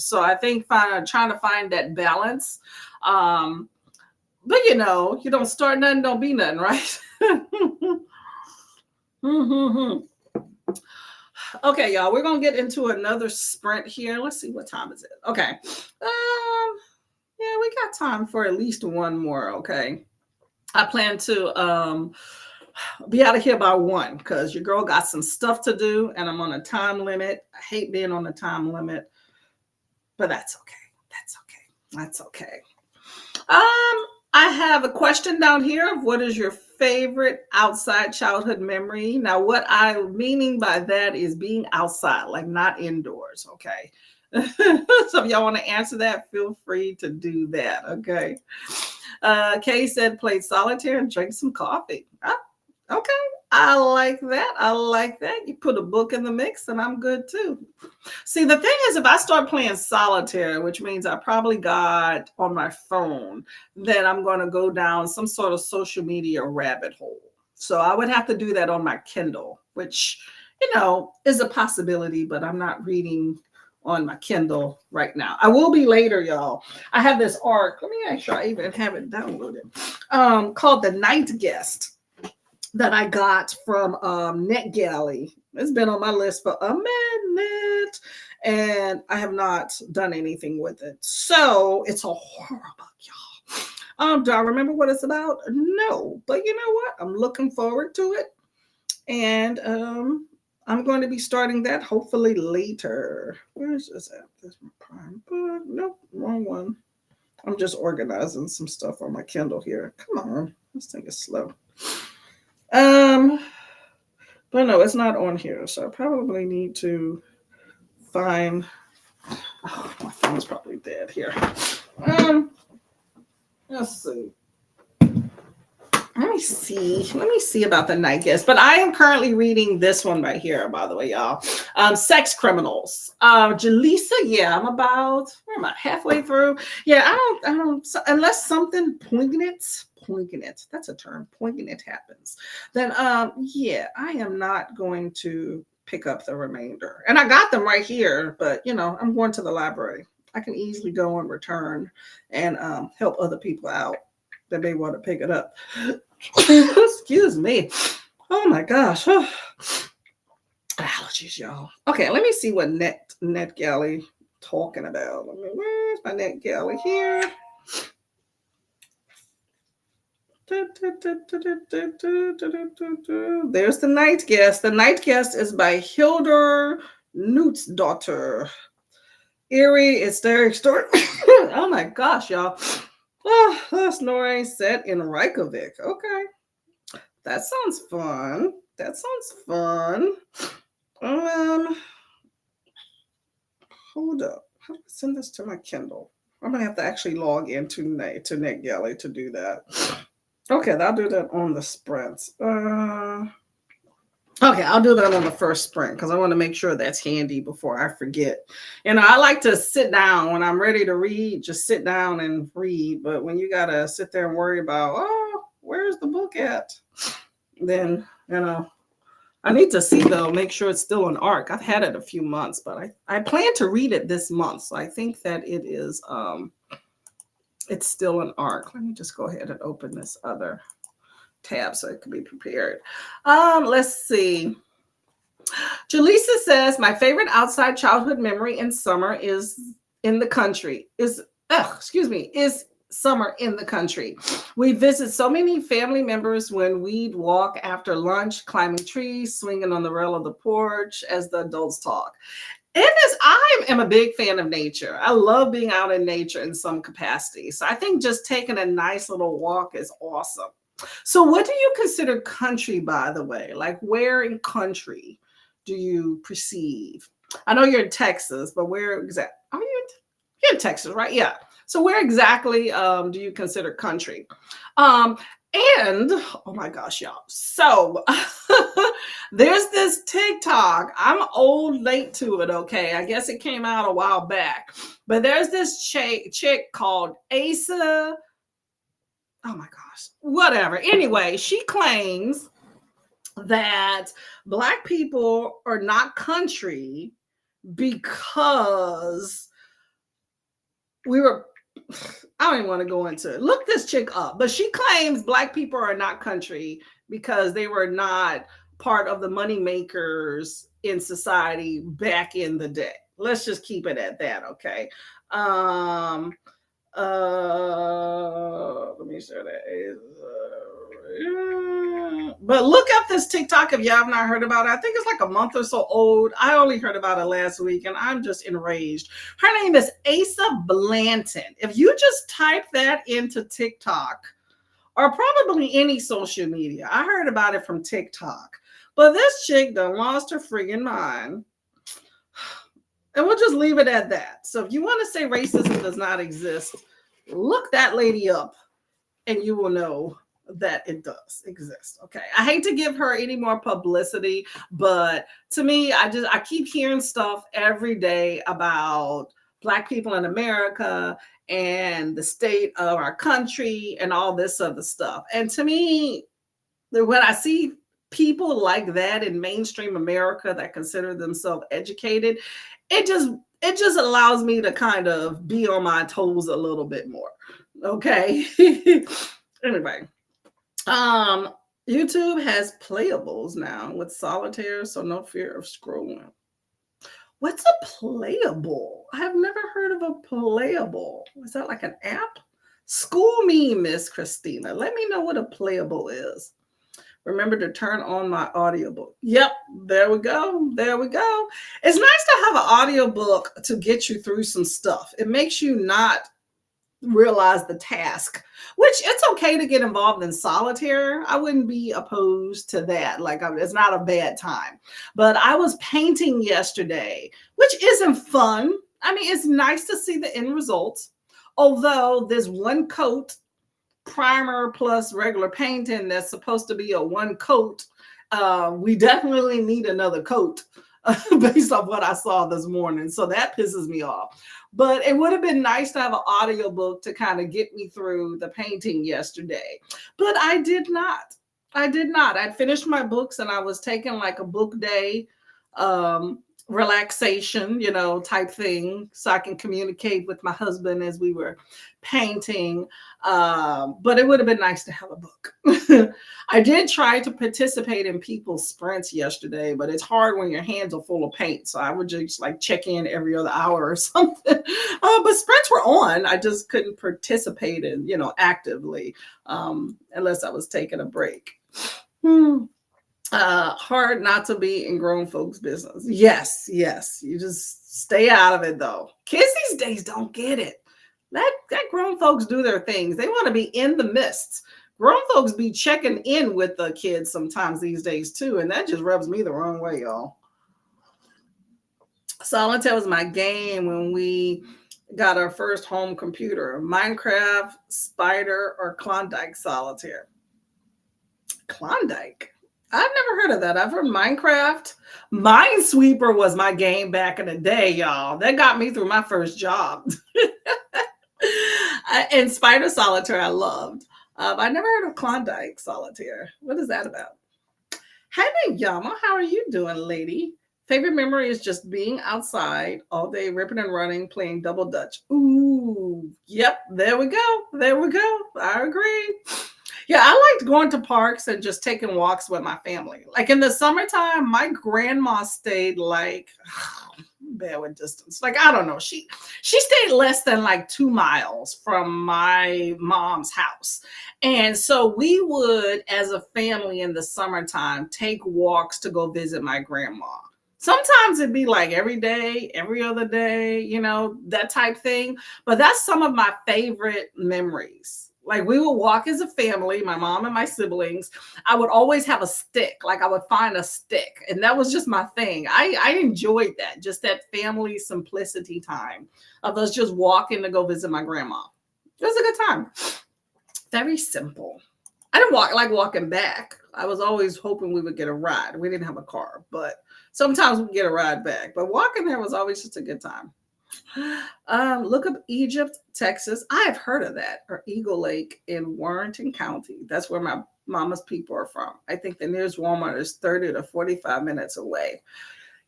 So I think trying to find that balance. But you don't start nothing, don't be nothing, right? Okay, y'all, we're gonna get into another sprint here. Let's see, what time is it? Okay. Yeah, we got time for at least one more. Okay. I plan to be out of here by 1 because your girl got some stuff to do and I'm on a time limit. I hate being on a time limit, but that's okay. That's okay. I have a question down here of what is your favorite outside childhood memory? Now, what I'm meaning by that is being outside, like not indoors. Okay. So if y'all want to answer that, feel free to do that. Okay. Kay said, played solitaire and drank some coffee. Okay. I like that. I like that. You put a book in the mix and I'm good too. See, the thing is, if I start playing solitaire, which means I probably got on my phone, then I'm going to go down some sort of social media rabbit hole. So I would have to do that on my Kindle, which, is a possibility, but I'm not reading on my Kindle right now. I will be later, y'all. I have this arc. Let me make sure I even have it downloaded. Called The Night Guest that I got from NetGalley. It's been on my list for a minute, and I have not done anything with it. So it's a horror book, y'all. Do I remember what it's about? No, but you know what? I'm looking forward to it, and I'm going to be starting that hopefully later. Where's this at? There's my Prime book. Nope, wrong one. I'm just organizing some stuff on my Kindle here. Come on, this thing is slow. But no, it's not on here, so I probably need to find. Oh, my phone's probably dead here. Let's see. Let me see about The Night Guest. But I am currently reading this one right here, by the way, y'all. Sex Criminals. Jaleesa, yeah, I'm about, where am I? Halfway through. Yeah, I don't, unless something poignant, that's a term, poignant happens, then yeah, I am not going to pick up the remainder. And I got them right here, but I'm going to the library. I can easily go and return and help other people out that may want to pick it up. Excuse me. Oh my gosh. Oh. Allergies, y'all. Okay, let me see what NetGalley talking about. Where's my NetGalley here? There's The Night Guest. The Night Guest is by Hildur Knutsdottir. Eerie, hysteric story. Oh my gosh, y'all. Oh, that's Norway set in Reykjavik. Okay. That sounds fun. Hold up. How do I send this to my Kindle? I'm gonna have to actually log into NetGalley to do that. Okay, I'll do that on the sprints. Okay, I'll do that on the first sprint because I want to make sure that's handy before I forget. I like to sit down when I'm ready to read, just sit down and read. But when you got to sit there and worry about, oh, where's the book at? Then, I need to see, though, make sure it's still an ARC. I've had it a few months, but I plan to read it this month. So I think that it is, it's still an ARC. Let me just go ahead and open this other tab so it can be prepared. Let's see. Jaleesa says, my favorite outside childhood memory in summer is summer in the country. We visit so many family members when we'd walk after lunch, climbing trees, swinging on the rail of the porch as the adults talk. I am a big fan of nature. I love being out in nature in some capacity. So I think just taking a nice little walk is awesome. So what do you consider country, by the way? Like, where in country do you perceive? I know you're in Texas, but where exactly? You're in Texas, right? Yeah. So where exactly do you consider country? And oh my gosh, y'all. So there's this TikTok. I'm late to it, okay? I guess it came out a while back. But there's this chick called Asa. Oh my gosh, whatever. Anyway, she claims that Black people are not country because I don't even want to go into it. Look this chick up, but she claims Black people are not country because they were not part of the money makers in society back in the day. Let's just keep it at that, okay? Let me share that. But look up this TikTok if y'all have not heard about it. I think it's like a month or so old. I only heard about it last week and I'm just enraged. Her name is Asa Blanton. If you just type that into TikTok or probably any social media, I heard about it from TikTok. But this chick done lost her friggin' mind. And we'll just leave it at that. So if you want to say racism does not exist, look that lady up and you will know that it does exist. Okay. I hate to give her any more publicity, but to me, I keep hearing stuff every day about Black people in America and the state of our country and all this other stuff. And to me, when I see people like that in mainstream America that consider themselves educated, it just it just allows me to kind of be on my toes a little bit more. Okay. Anyway, um, YouTube has playables now with solitaire, so no fear of scrolling. What's a playable? I have never heard of a playable. Is that like an app? School me, Miss Christina. Let me know what a playable is. Remember to turn on my audiobook. Yep, there we go. There we go. It's nice to have an audiobook to get you through some stuff. It makes you not realize the task, which it's okay to get involved in solitaire. I wouldn't be opposed to that. It's not a bad time. But I was painting yesterday, which isn't fun. I mean, it's nice to see the end results. Although there's one coat primer plus regular painting that's supposed to be a one coat, we definitely need another coat based on what I saw this morning. So that pisses me off. But it would have been nice to have an audiobook to kind of get me through the painting yesterday. But I did not. I'd finished my books and I was taking like a book day relaxation, type thing, so I can communicate with my husband as we were painting. But it would have been nice to have a book. I did try to participate in people's sprints yesterday, but it's hard when your hands are full of paint. So I would just like check in every other hour or something. But sprints were on. I just couldn't participate in, actively, unless I was taking a break. Hard not to be in grown folks' business. Yes. You just stay out of it though. Kids these days don't get it. Let grown folks do their things. They want to be in the midst. Grown folks be checking in with the kids sometimes these days too, and that just rubs me the wrong way, y'all. Solitaire was my game when we got our first home computer. Minecraft, Spider, or Klondike Solitaire. Klondike. I've never heard of that. I've heard Minecraft. Minesweeper was my game back in the day, y'all. That got me through my first job. And Spider Solitaire, I loved. I never heard of Klondike Solitaire. What is that about? Hey, Yama, how are you doing, lady? Favorite memory is just being outside all day, ripping and running, playing double dutch. Ooh, yep, there we go. I agree. Yeah, I liked going to parks and just taking walks with my family. Like in the summertime, my grandma stayed bad with distance. Like, I don't know. She stayed less than like 2 miles from my mom's house. And so we would, as a family in the summertime, take walks to go visit my grandma. Sometimes it'd be like every day, every other day, that type thing. But that's some of my favorite memories. Like we would walk as a family, my mom and my siblings. I would always have a stick. Like I would find a stick. And that was just my thing. I enjoyed that. Just that family simplicity time of us just walking to go visit my grandma. It was a good time. Very simple. I didn't like walking back. I was always hoping we would get a ride. We didn't have a car, but sometimes we get a ride back. But walking there was always just a good time. Look up Egypt, Texas. I have heard of that, or Eagle Lake in Warrenton County. That's where my mama's people are from. I think the nearest Walmart is 30 to 45 minutes away.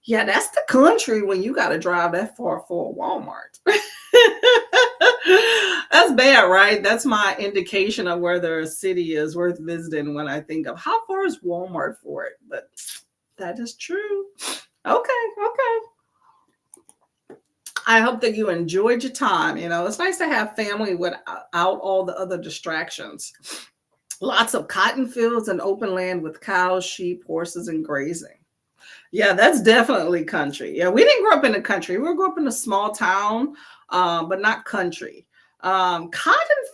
Yeah, that's the country when you got to drive that far for a Walmart. That's bad, right? That's my indication of whether a city is worth visiting when I think of how far is Walmart for it. But that is true. Okay. I hope that you enjoyed your time. It's nice to have family without all the other distractions. Lots of cotton fields and open land with cows, sheep, horses, and grazing. Yeah, that's definitely country. Yeah, we didn't grow up in the country. We grew up in a small town, but not country. Cotton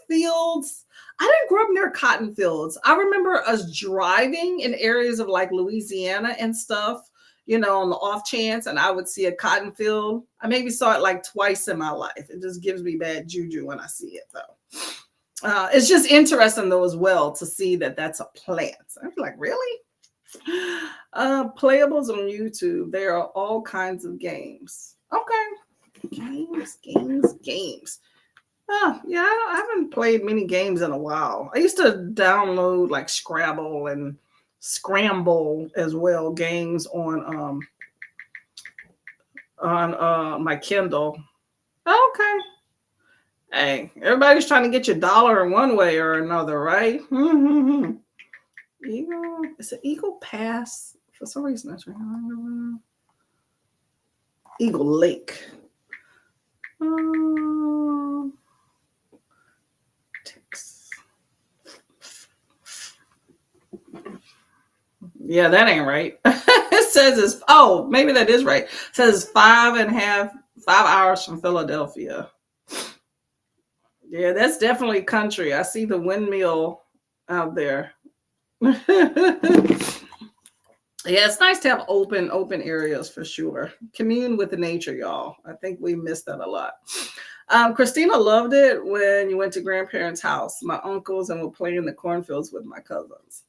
fields. I didn't grow up near cotton fields. I remember us driving in areas of like Louisiana and stuff, on the off chance, and I would see a cotton field. I maybe saw it like twice in my life. It just gives me bad juju when I see it, though. It's just interesting though as well to see that that's a plant. I'm like, really? Playables on YouTube. There are all kinds of games. Okay, games. Oh yeah, I haven't played many games in a while. I used to download like Scrabble and Scramble as well games on my Kindle. Okay. Hey, everybody's trying to get your dollar in one way or another, right? Eagle, it's an Eagle Pass. For some reason, that's right. Eagle Lake. Yeah, that ain't right. It says it's, oh, maybe that is right. It says 5 hours from Philadelphia. Yeah, that's definitely country. I see the windmill out there. Yeah, it's nice to have open areas for sure. Commune with the nature, y'all. I think we missed that a lot. Christina loved it when you went to grandparents' house, my uncles, and would play in the cornfields with my cousins.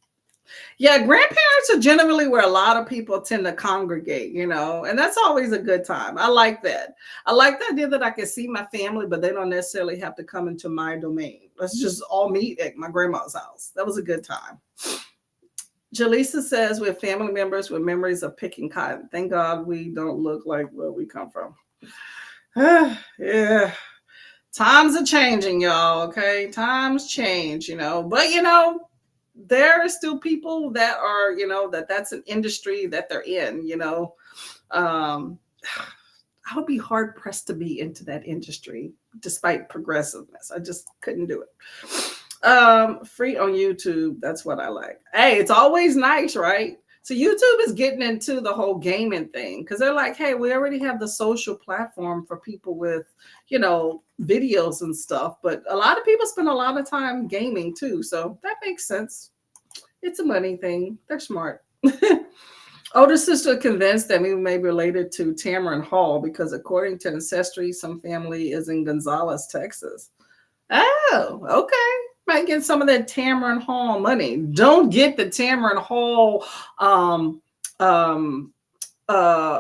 Yeah, grandparents are generally where a lot of people tend to congregate, and that's always a good time. I like that. I like the idea that I can see my family, but they don't necessarily have to come into my domain. Let's just all meet at my grandma's house. That was a good time. Jaleesa says we're family members with memories of picking cotton. Thank God we don't look like where we come from. Yeah. Times are changing, y'all. Okay. Times change, but there are still people that are, that's an industry that they're in, I would be hard pressed to be into that industry despite progressiveness. I just couldn't do it. Free on YouTube. That's what I like. Hey, it's always nice, right? So YouTube is getting into the whole gaming thing because they're like, hey, we already have the social platform for people with, videos and stuff. But a lot of people spend a lot of time gaming too. So that makes sense. It's a money thing. They're smart. Older sister convinced that we may be related to Tamron Hall because according to Ancestry, some family is in Gonzales, Texas. Oh, okay. Might get some of that Tamron Hall money. Don't get the Tamron Hall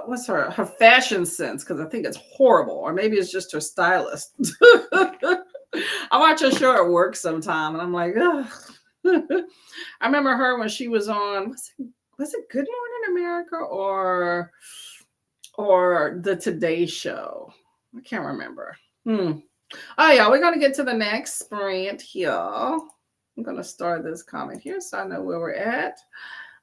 what's her fashion sense, because I think it's horrible, or maybe it's just her stylist. I watch her show at work sometime and I'm like, ugh. I remember her when she was on, was it Good Morning America or the Today Show? I can't remember. Oh yeah, we're gonna get to the next sprint here. I'm gonna start this comment here so I know where we're at.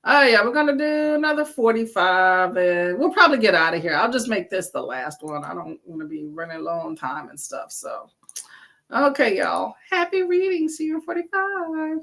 Oh yeah, we're gonna do another 45 and we'll probably get out of here. I'll just make this the last one. I don't want to be running low on time and stuff. So okay, y'all. Happy reading. See you in 45.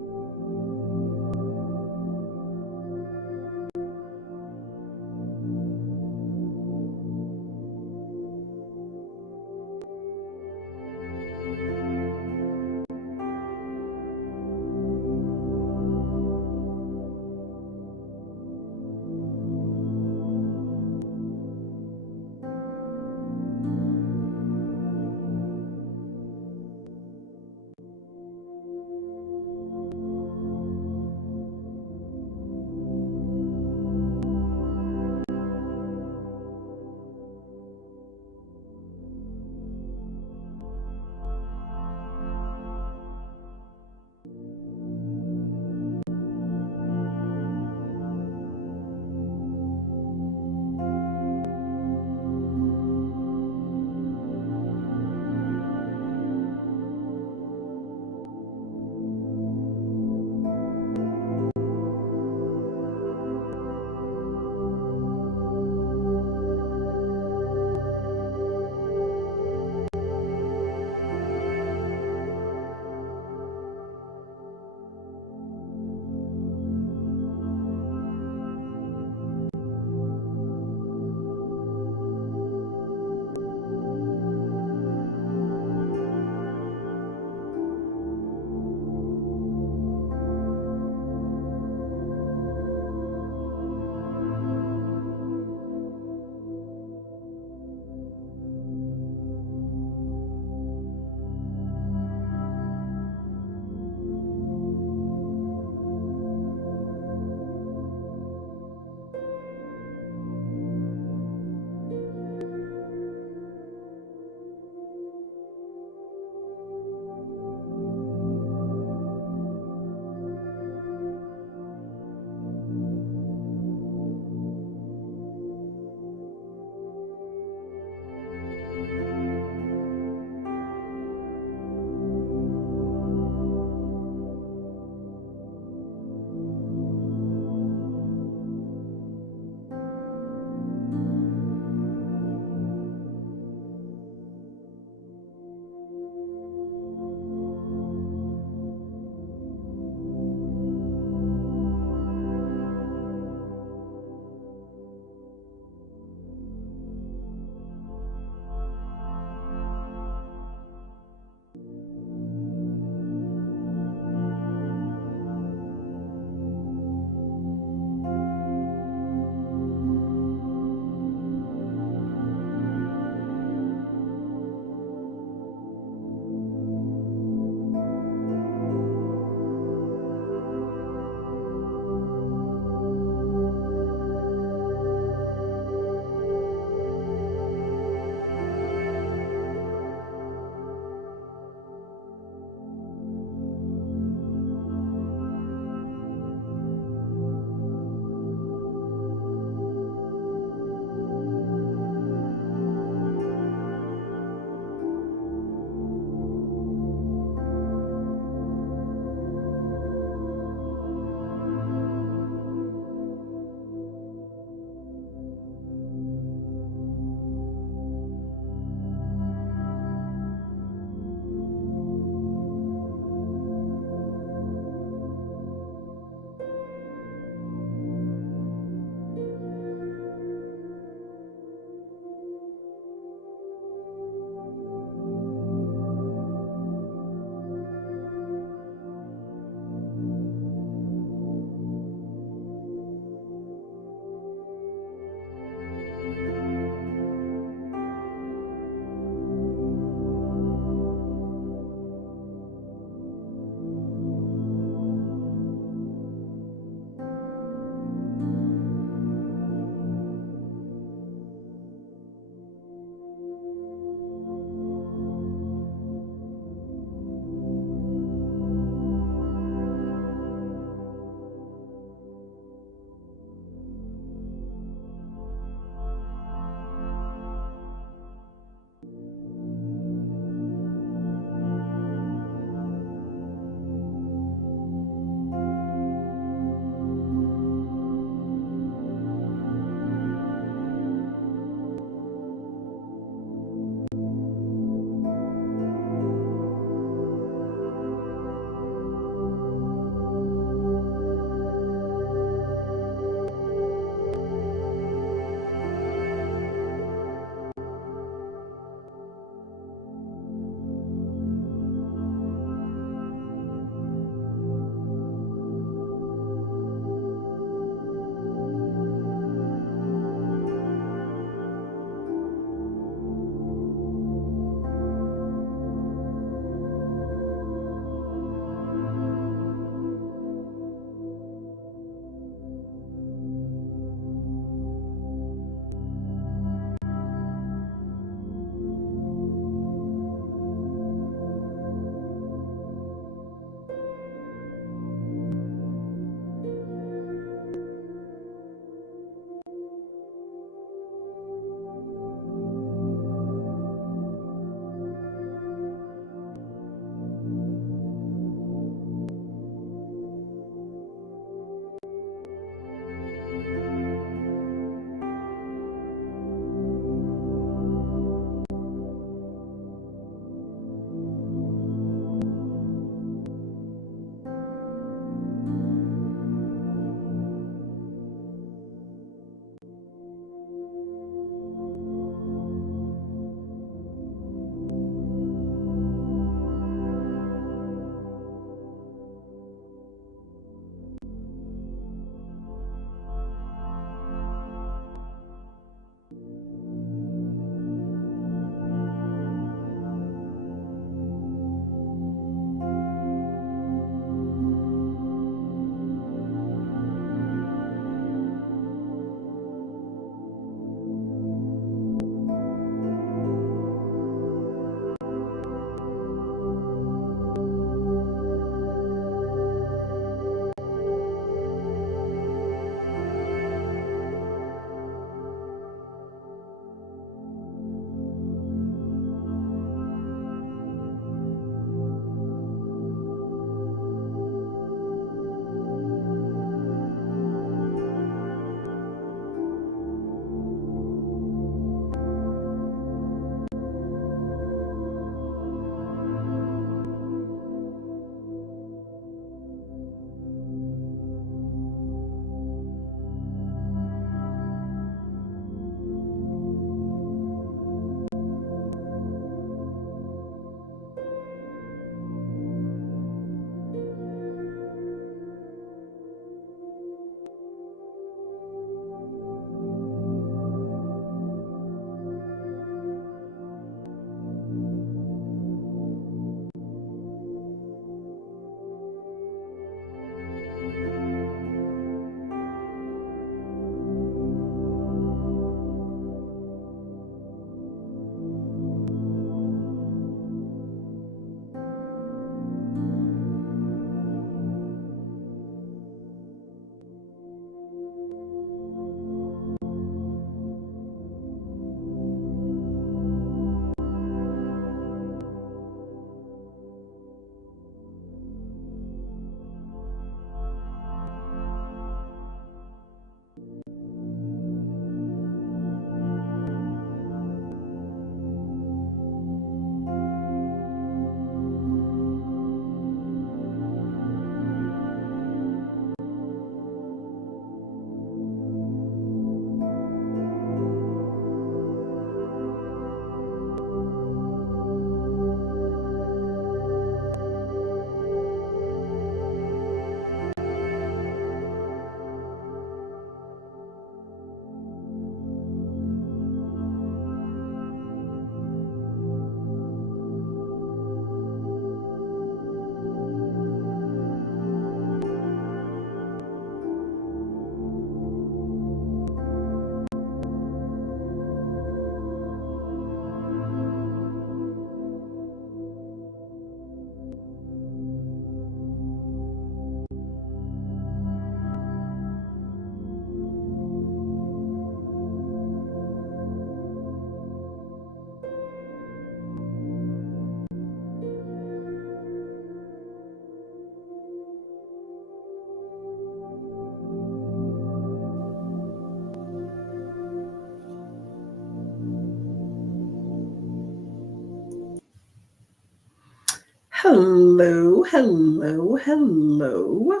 Hello, hello, hello.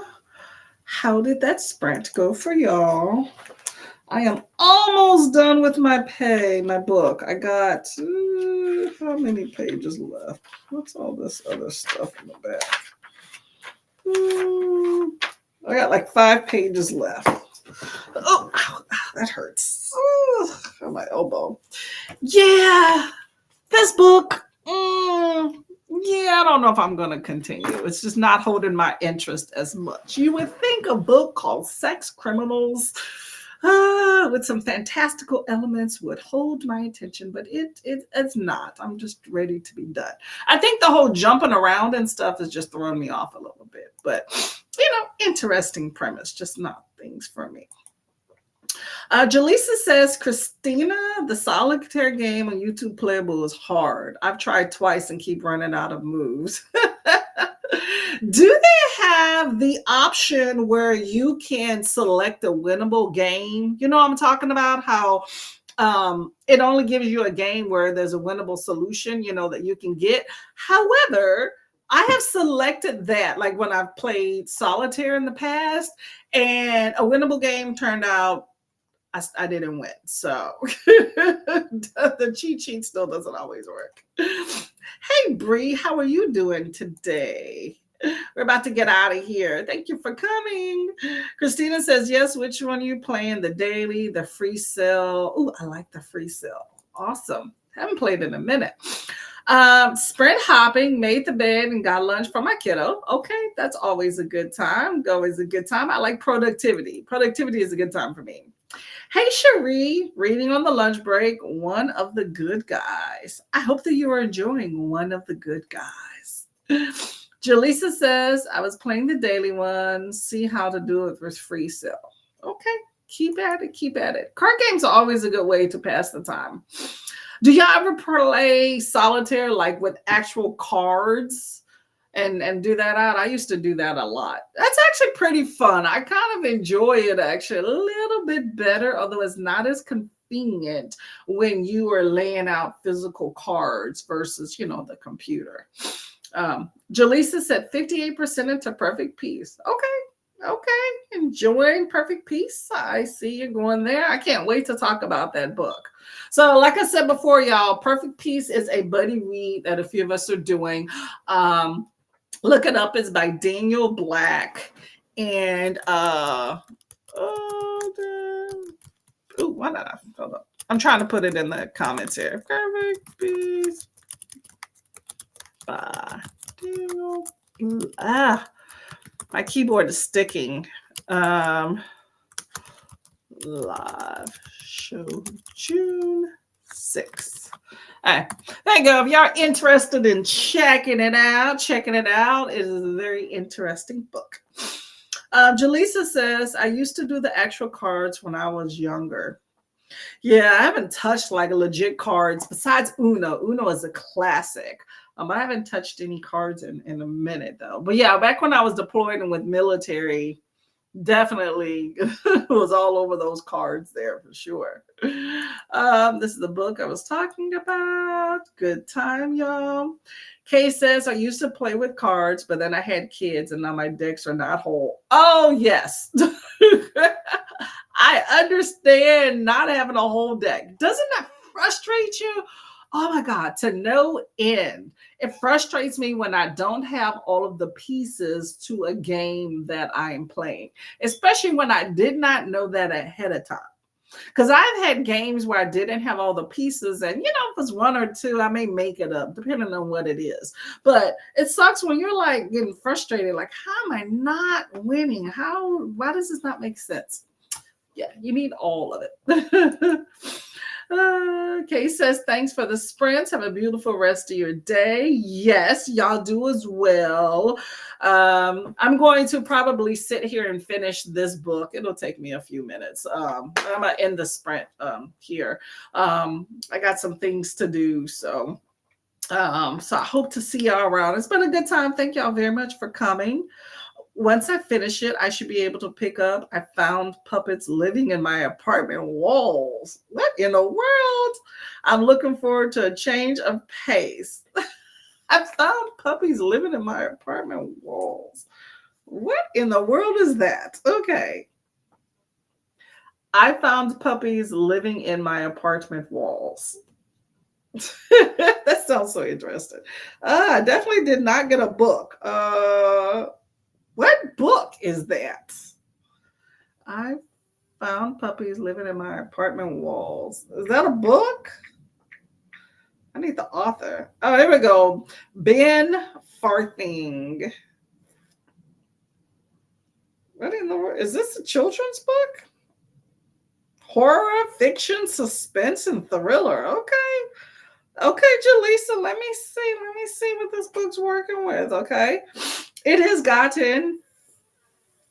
How did that sprint go for y'all? I am almost done with my book. I got how many pages left? What's all this other stuff in the back? I got like 5 pages left. Oh, ow, that hurts. Oh, my elbow. Yeah, this book. Yeah, I don't know if I'm going to continue. It's just not holding my interest as much. You would think a book called Sex Criminals with some fantastical elements would hold my attention, but it's not. I'm just ready to be done. I think the whole jumping around and stuff is just throwing me off a little bit, but interesting premise, just not things for me. Jaleesa says, Christina, the solitaire game on YouTube Playable is hard. I've tried twice and keep running out of moves. Do they have the option where you can select a winnable game? You know what I'm talking about? How it only gives you a game where there's a winnable solution, that you can get. However, I have selected that, like when I've played solitaire in the past, and a winnable game turned out I didn't win. So the cheat sheet still doesn't always work. Hey, Bree, how are you doing today? We're about to get out of here. Thank you for coming. Christina says, yes, which one are you playing? The daily, the free sale? Oh, I like the free sale. Awesome. Haven't played in a minute. Sprint hopping, made the bed and got lunch for my kiddo. Okay, that's always a good time. Always a good time. I like productivity. Productivity is a good time for me. Hey, Cherie, reading on the lunch break, One of the Good Guys. I hope that you are enjoying One of the Good Guys. Jaleesa says, I was playing the daily one, see how to do it with free sale. Okay, keep at it, keep at it. Card games are always a good way to pass the time. Do y'all ever play solitaire like with actual cards? And do that out. I used to do that a lot. That's actually pretty fun. I kind of enjoy it actually a little bit better, although it's not as convenient when you are laying out physical cards versus, the computer. Jaleesa said 58% into Perfect Peace. Okay. Enjoying Perfect Peace. I see you going there. I can't wait to talk about that book. So like I said before, y'all, Perfect Peace is a buddy read that a few of us are doing. Look it up. It's by Daniel Black. And why not? Hold up. I'm trying to put it in the comments here. Perfect Peace by Daniel. My keyboard is sticking. Live show June 6th. All right. There you go. If y'all interested in checking it out, it is a very interesting book. Jaleesa says, I used to do the actual cards when I was younger. Yeah, I haven't touched like legit cards besides Uno. Uno is a classic. I haven't touched any cards in a minute though. But yeah, back when I was deployed and with military, definitely was all over those cards there for sure. This is the book I was talking about. Good time, y'all. Kay says, I used to play with cards, but then I had kids and now my decks are not whole. Oh, yes. I understand not having a whole deck. Doesn't that frustrate you? Oh my God, to no end. It frustrates me when I don't have all of the pieces to a game that I am playing, especially when I did not know that ahead of time. Because I've had games where I didn't have all the pieces, and if it's one or two, I may make it up depending on what it is. But it sucks when you're like getting frustrated, like, how am I not winning? Why does this not make sense? Yeah, you need all of it. Kay says, thanks for the sprints. Have a beautiful rest of your day. Yes, y'all do as well. I'm going to probably sit here and finish this book. It'll take me a few minutes. I'm going to end the sprint here. I got some things to do. So I hope to see y'all around. It's been a good time. Thank y'all very much for coming. Once I finish it, I should be able to pick up. I found puppets living in my apartment walls. What in the world? I'm looking forward to a change of pace. I found puppies living in my apartment walls. What in the world is that? Okay. I found puppies living in my apartment walls. That sounds so interesting. I definitely did not get a book. What book is that? I found puppies living in my apartment walls. Is that a book? I need the author. Oh, here we go. Ben Farthing. What in the world? Is this a children's book? Horror, fiction, suspense, and thriller. Okay. Okay, Jaleesa, let me see. Let me see what this book's working with. Okay. It has gotten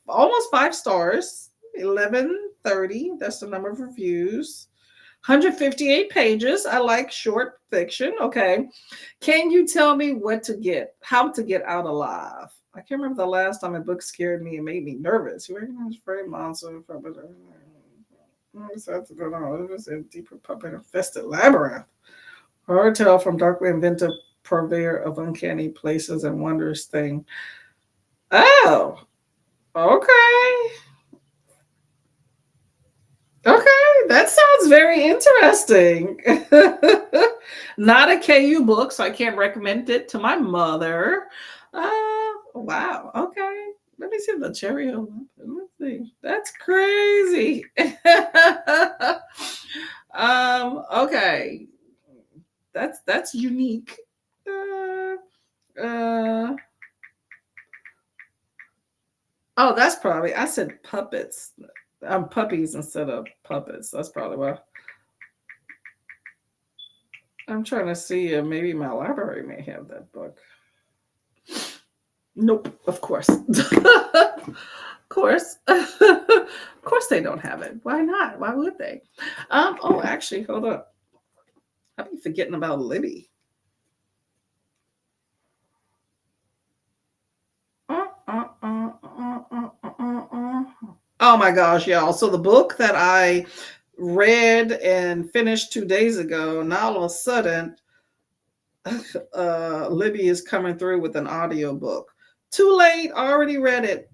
almost 5 stars, 1130. That's the number of reviews. 158 pages. I like short fiction. Okay. Can you tell me how to get out alive? I can't remember the last time a book scared me and made me nervous. You recognize Freddy Monster from it was a deeper puppet infested labyrinth. Horror tale from darkly inventive purveyor of uncanny places and wondrous thing. Oh, okay. Okay, that sounds very interesting. Not a KU book, so I can't recommend it to my mother. Wow. Okay. Let me see the cherry on. Let's see. That's crazy. Okay. That's unique. Uh, oh, that's probably I said puppets. Puppies instead of puppets. That's probably why. I'm trying to see if maybe my library may have that book. Nope, of course. Of course. Of course they don't have it. Why not? Why would they? Oh, actually, hold up. I be forgetting about Libby. Oh my gosh, y'all. So the book that I read and finished 2 days ago, now all of a sudden, Libby is coming through with an audio book. Too late, I already read it.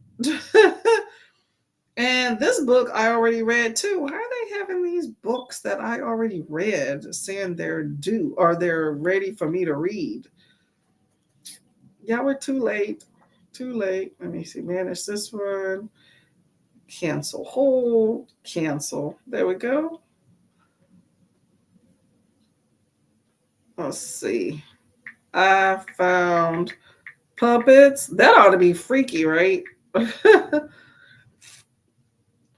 And this book I already read too. Why are they having these books that I already read saying they're due or they're ready for me to read? Yeah, we're too late. Too late. Let me see. Manage this one. Cancel. Hold. Cancel. There we go. Let's see. I found puppets. That ought to be freaky, right?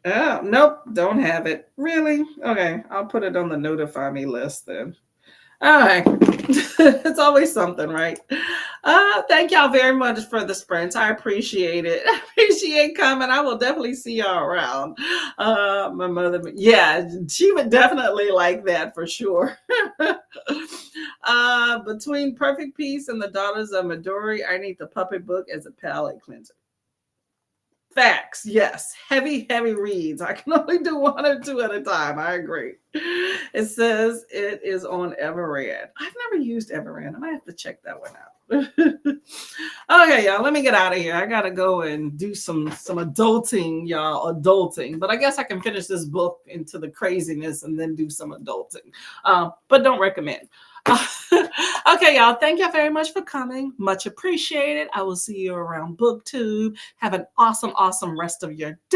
Oh, nope, don't have it. Really? Okay, I'll put it on the notify me list then. All right. It's always something, right? Thank y'all very much for the sprints. I appreciate it. I appreciate coming. I will definitely see y'all around. My mother, yeah, she would definitely like that for sure. Between Perfect Peace and the Daughters of Midori, I need the puppet book as a palate cleanser. Facts, yes. Heavy, heavy reads. I can only do one or two at a time. I agree. It says it is on Everand. I've never used Everand. I might have to check that one out. Okay, y'all. Let me get out of here. I gotta go and do some adulting, y'all. Adulting. But I guess I can finish this book into the craziness and then do some adulting. But don't recommend. Okay, y'all. Thank you very much for coming. Much appreciated. I will see you around BookTube. Have an awesome, awesome rest of your day.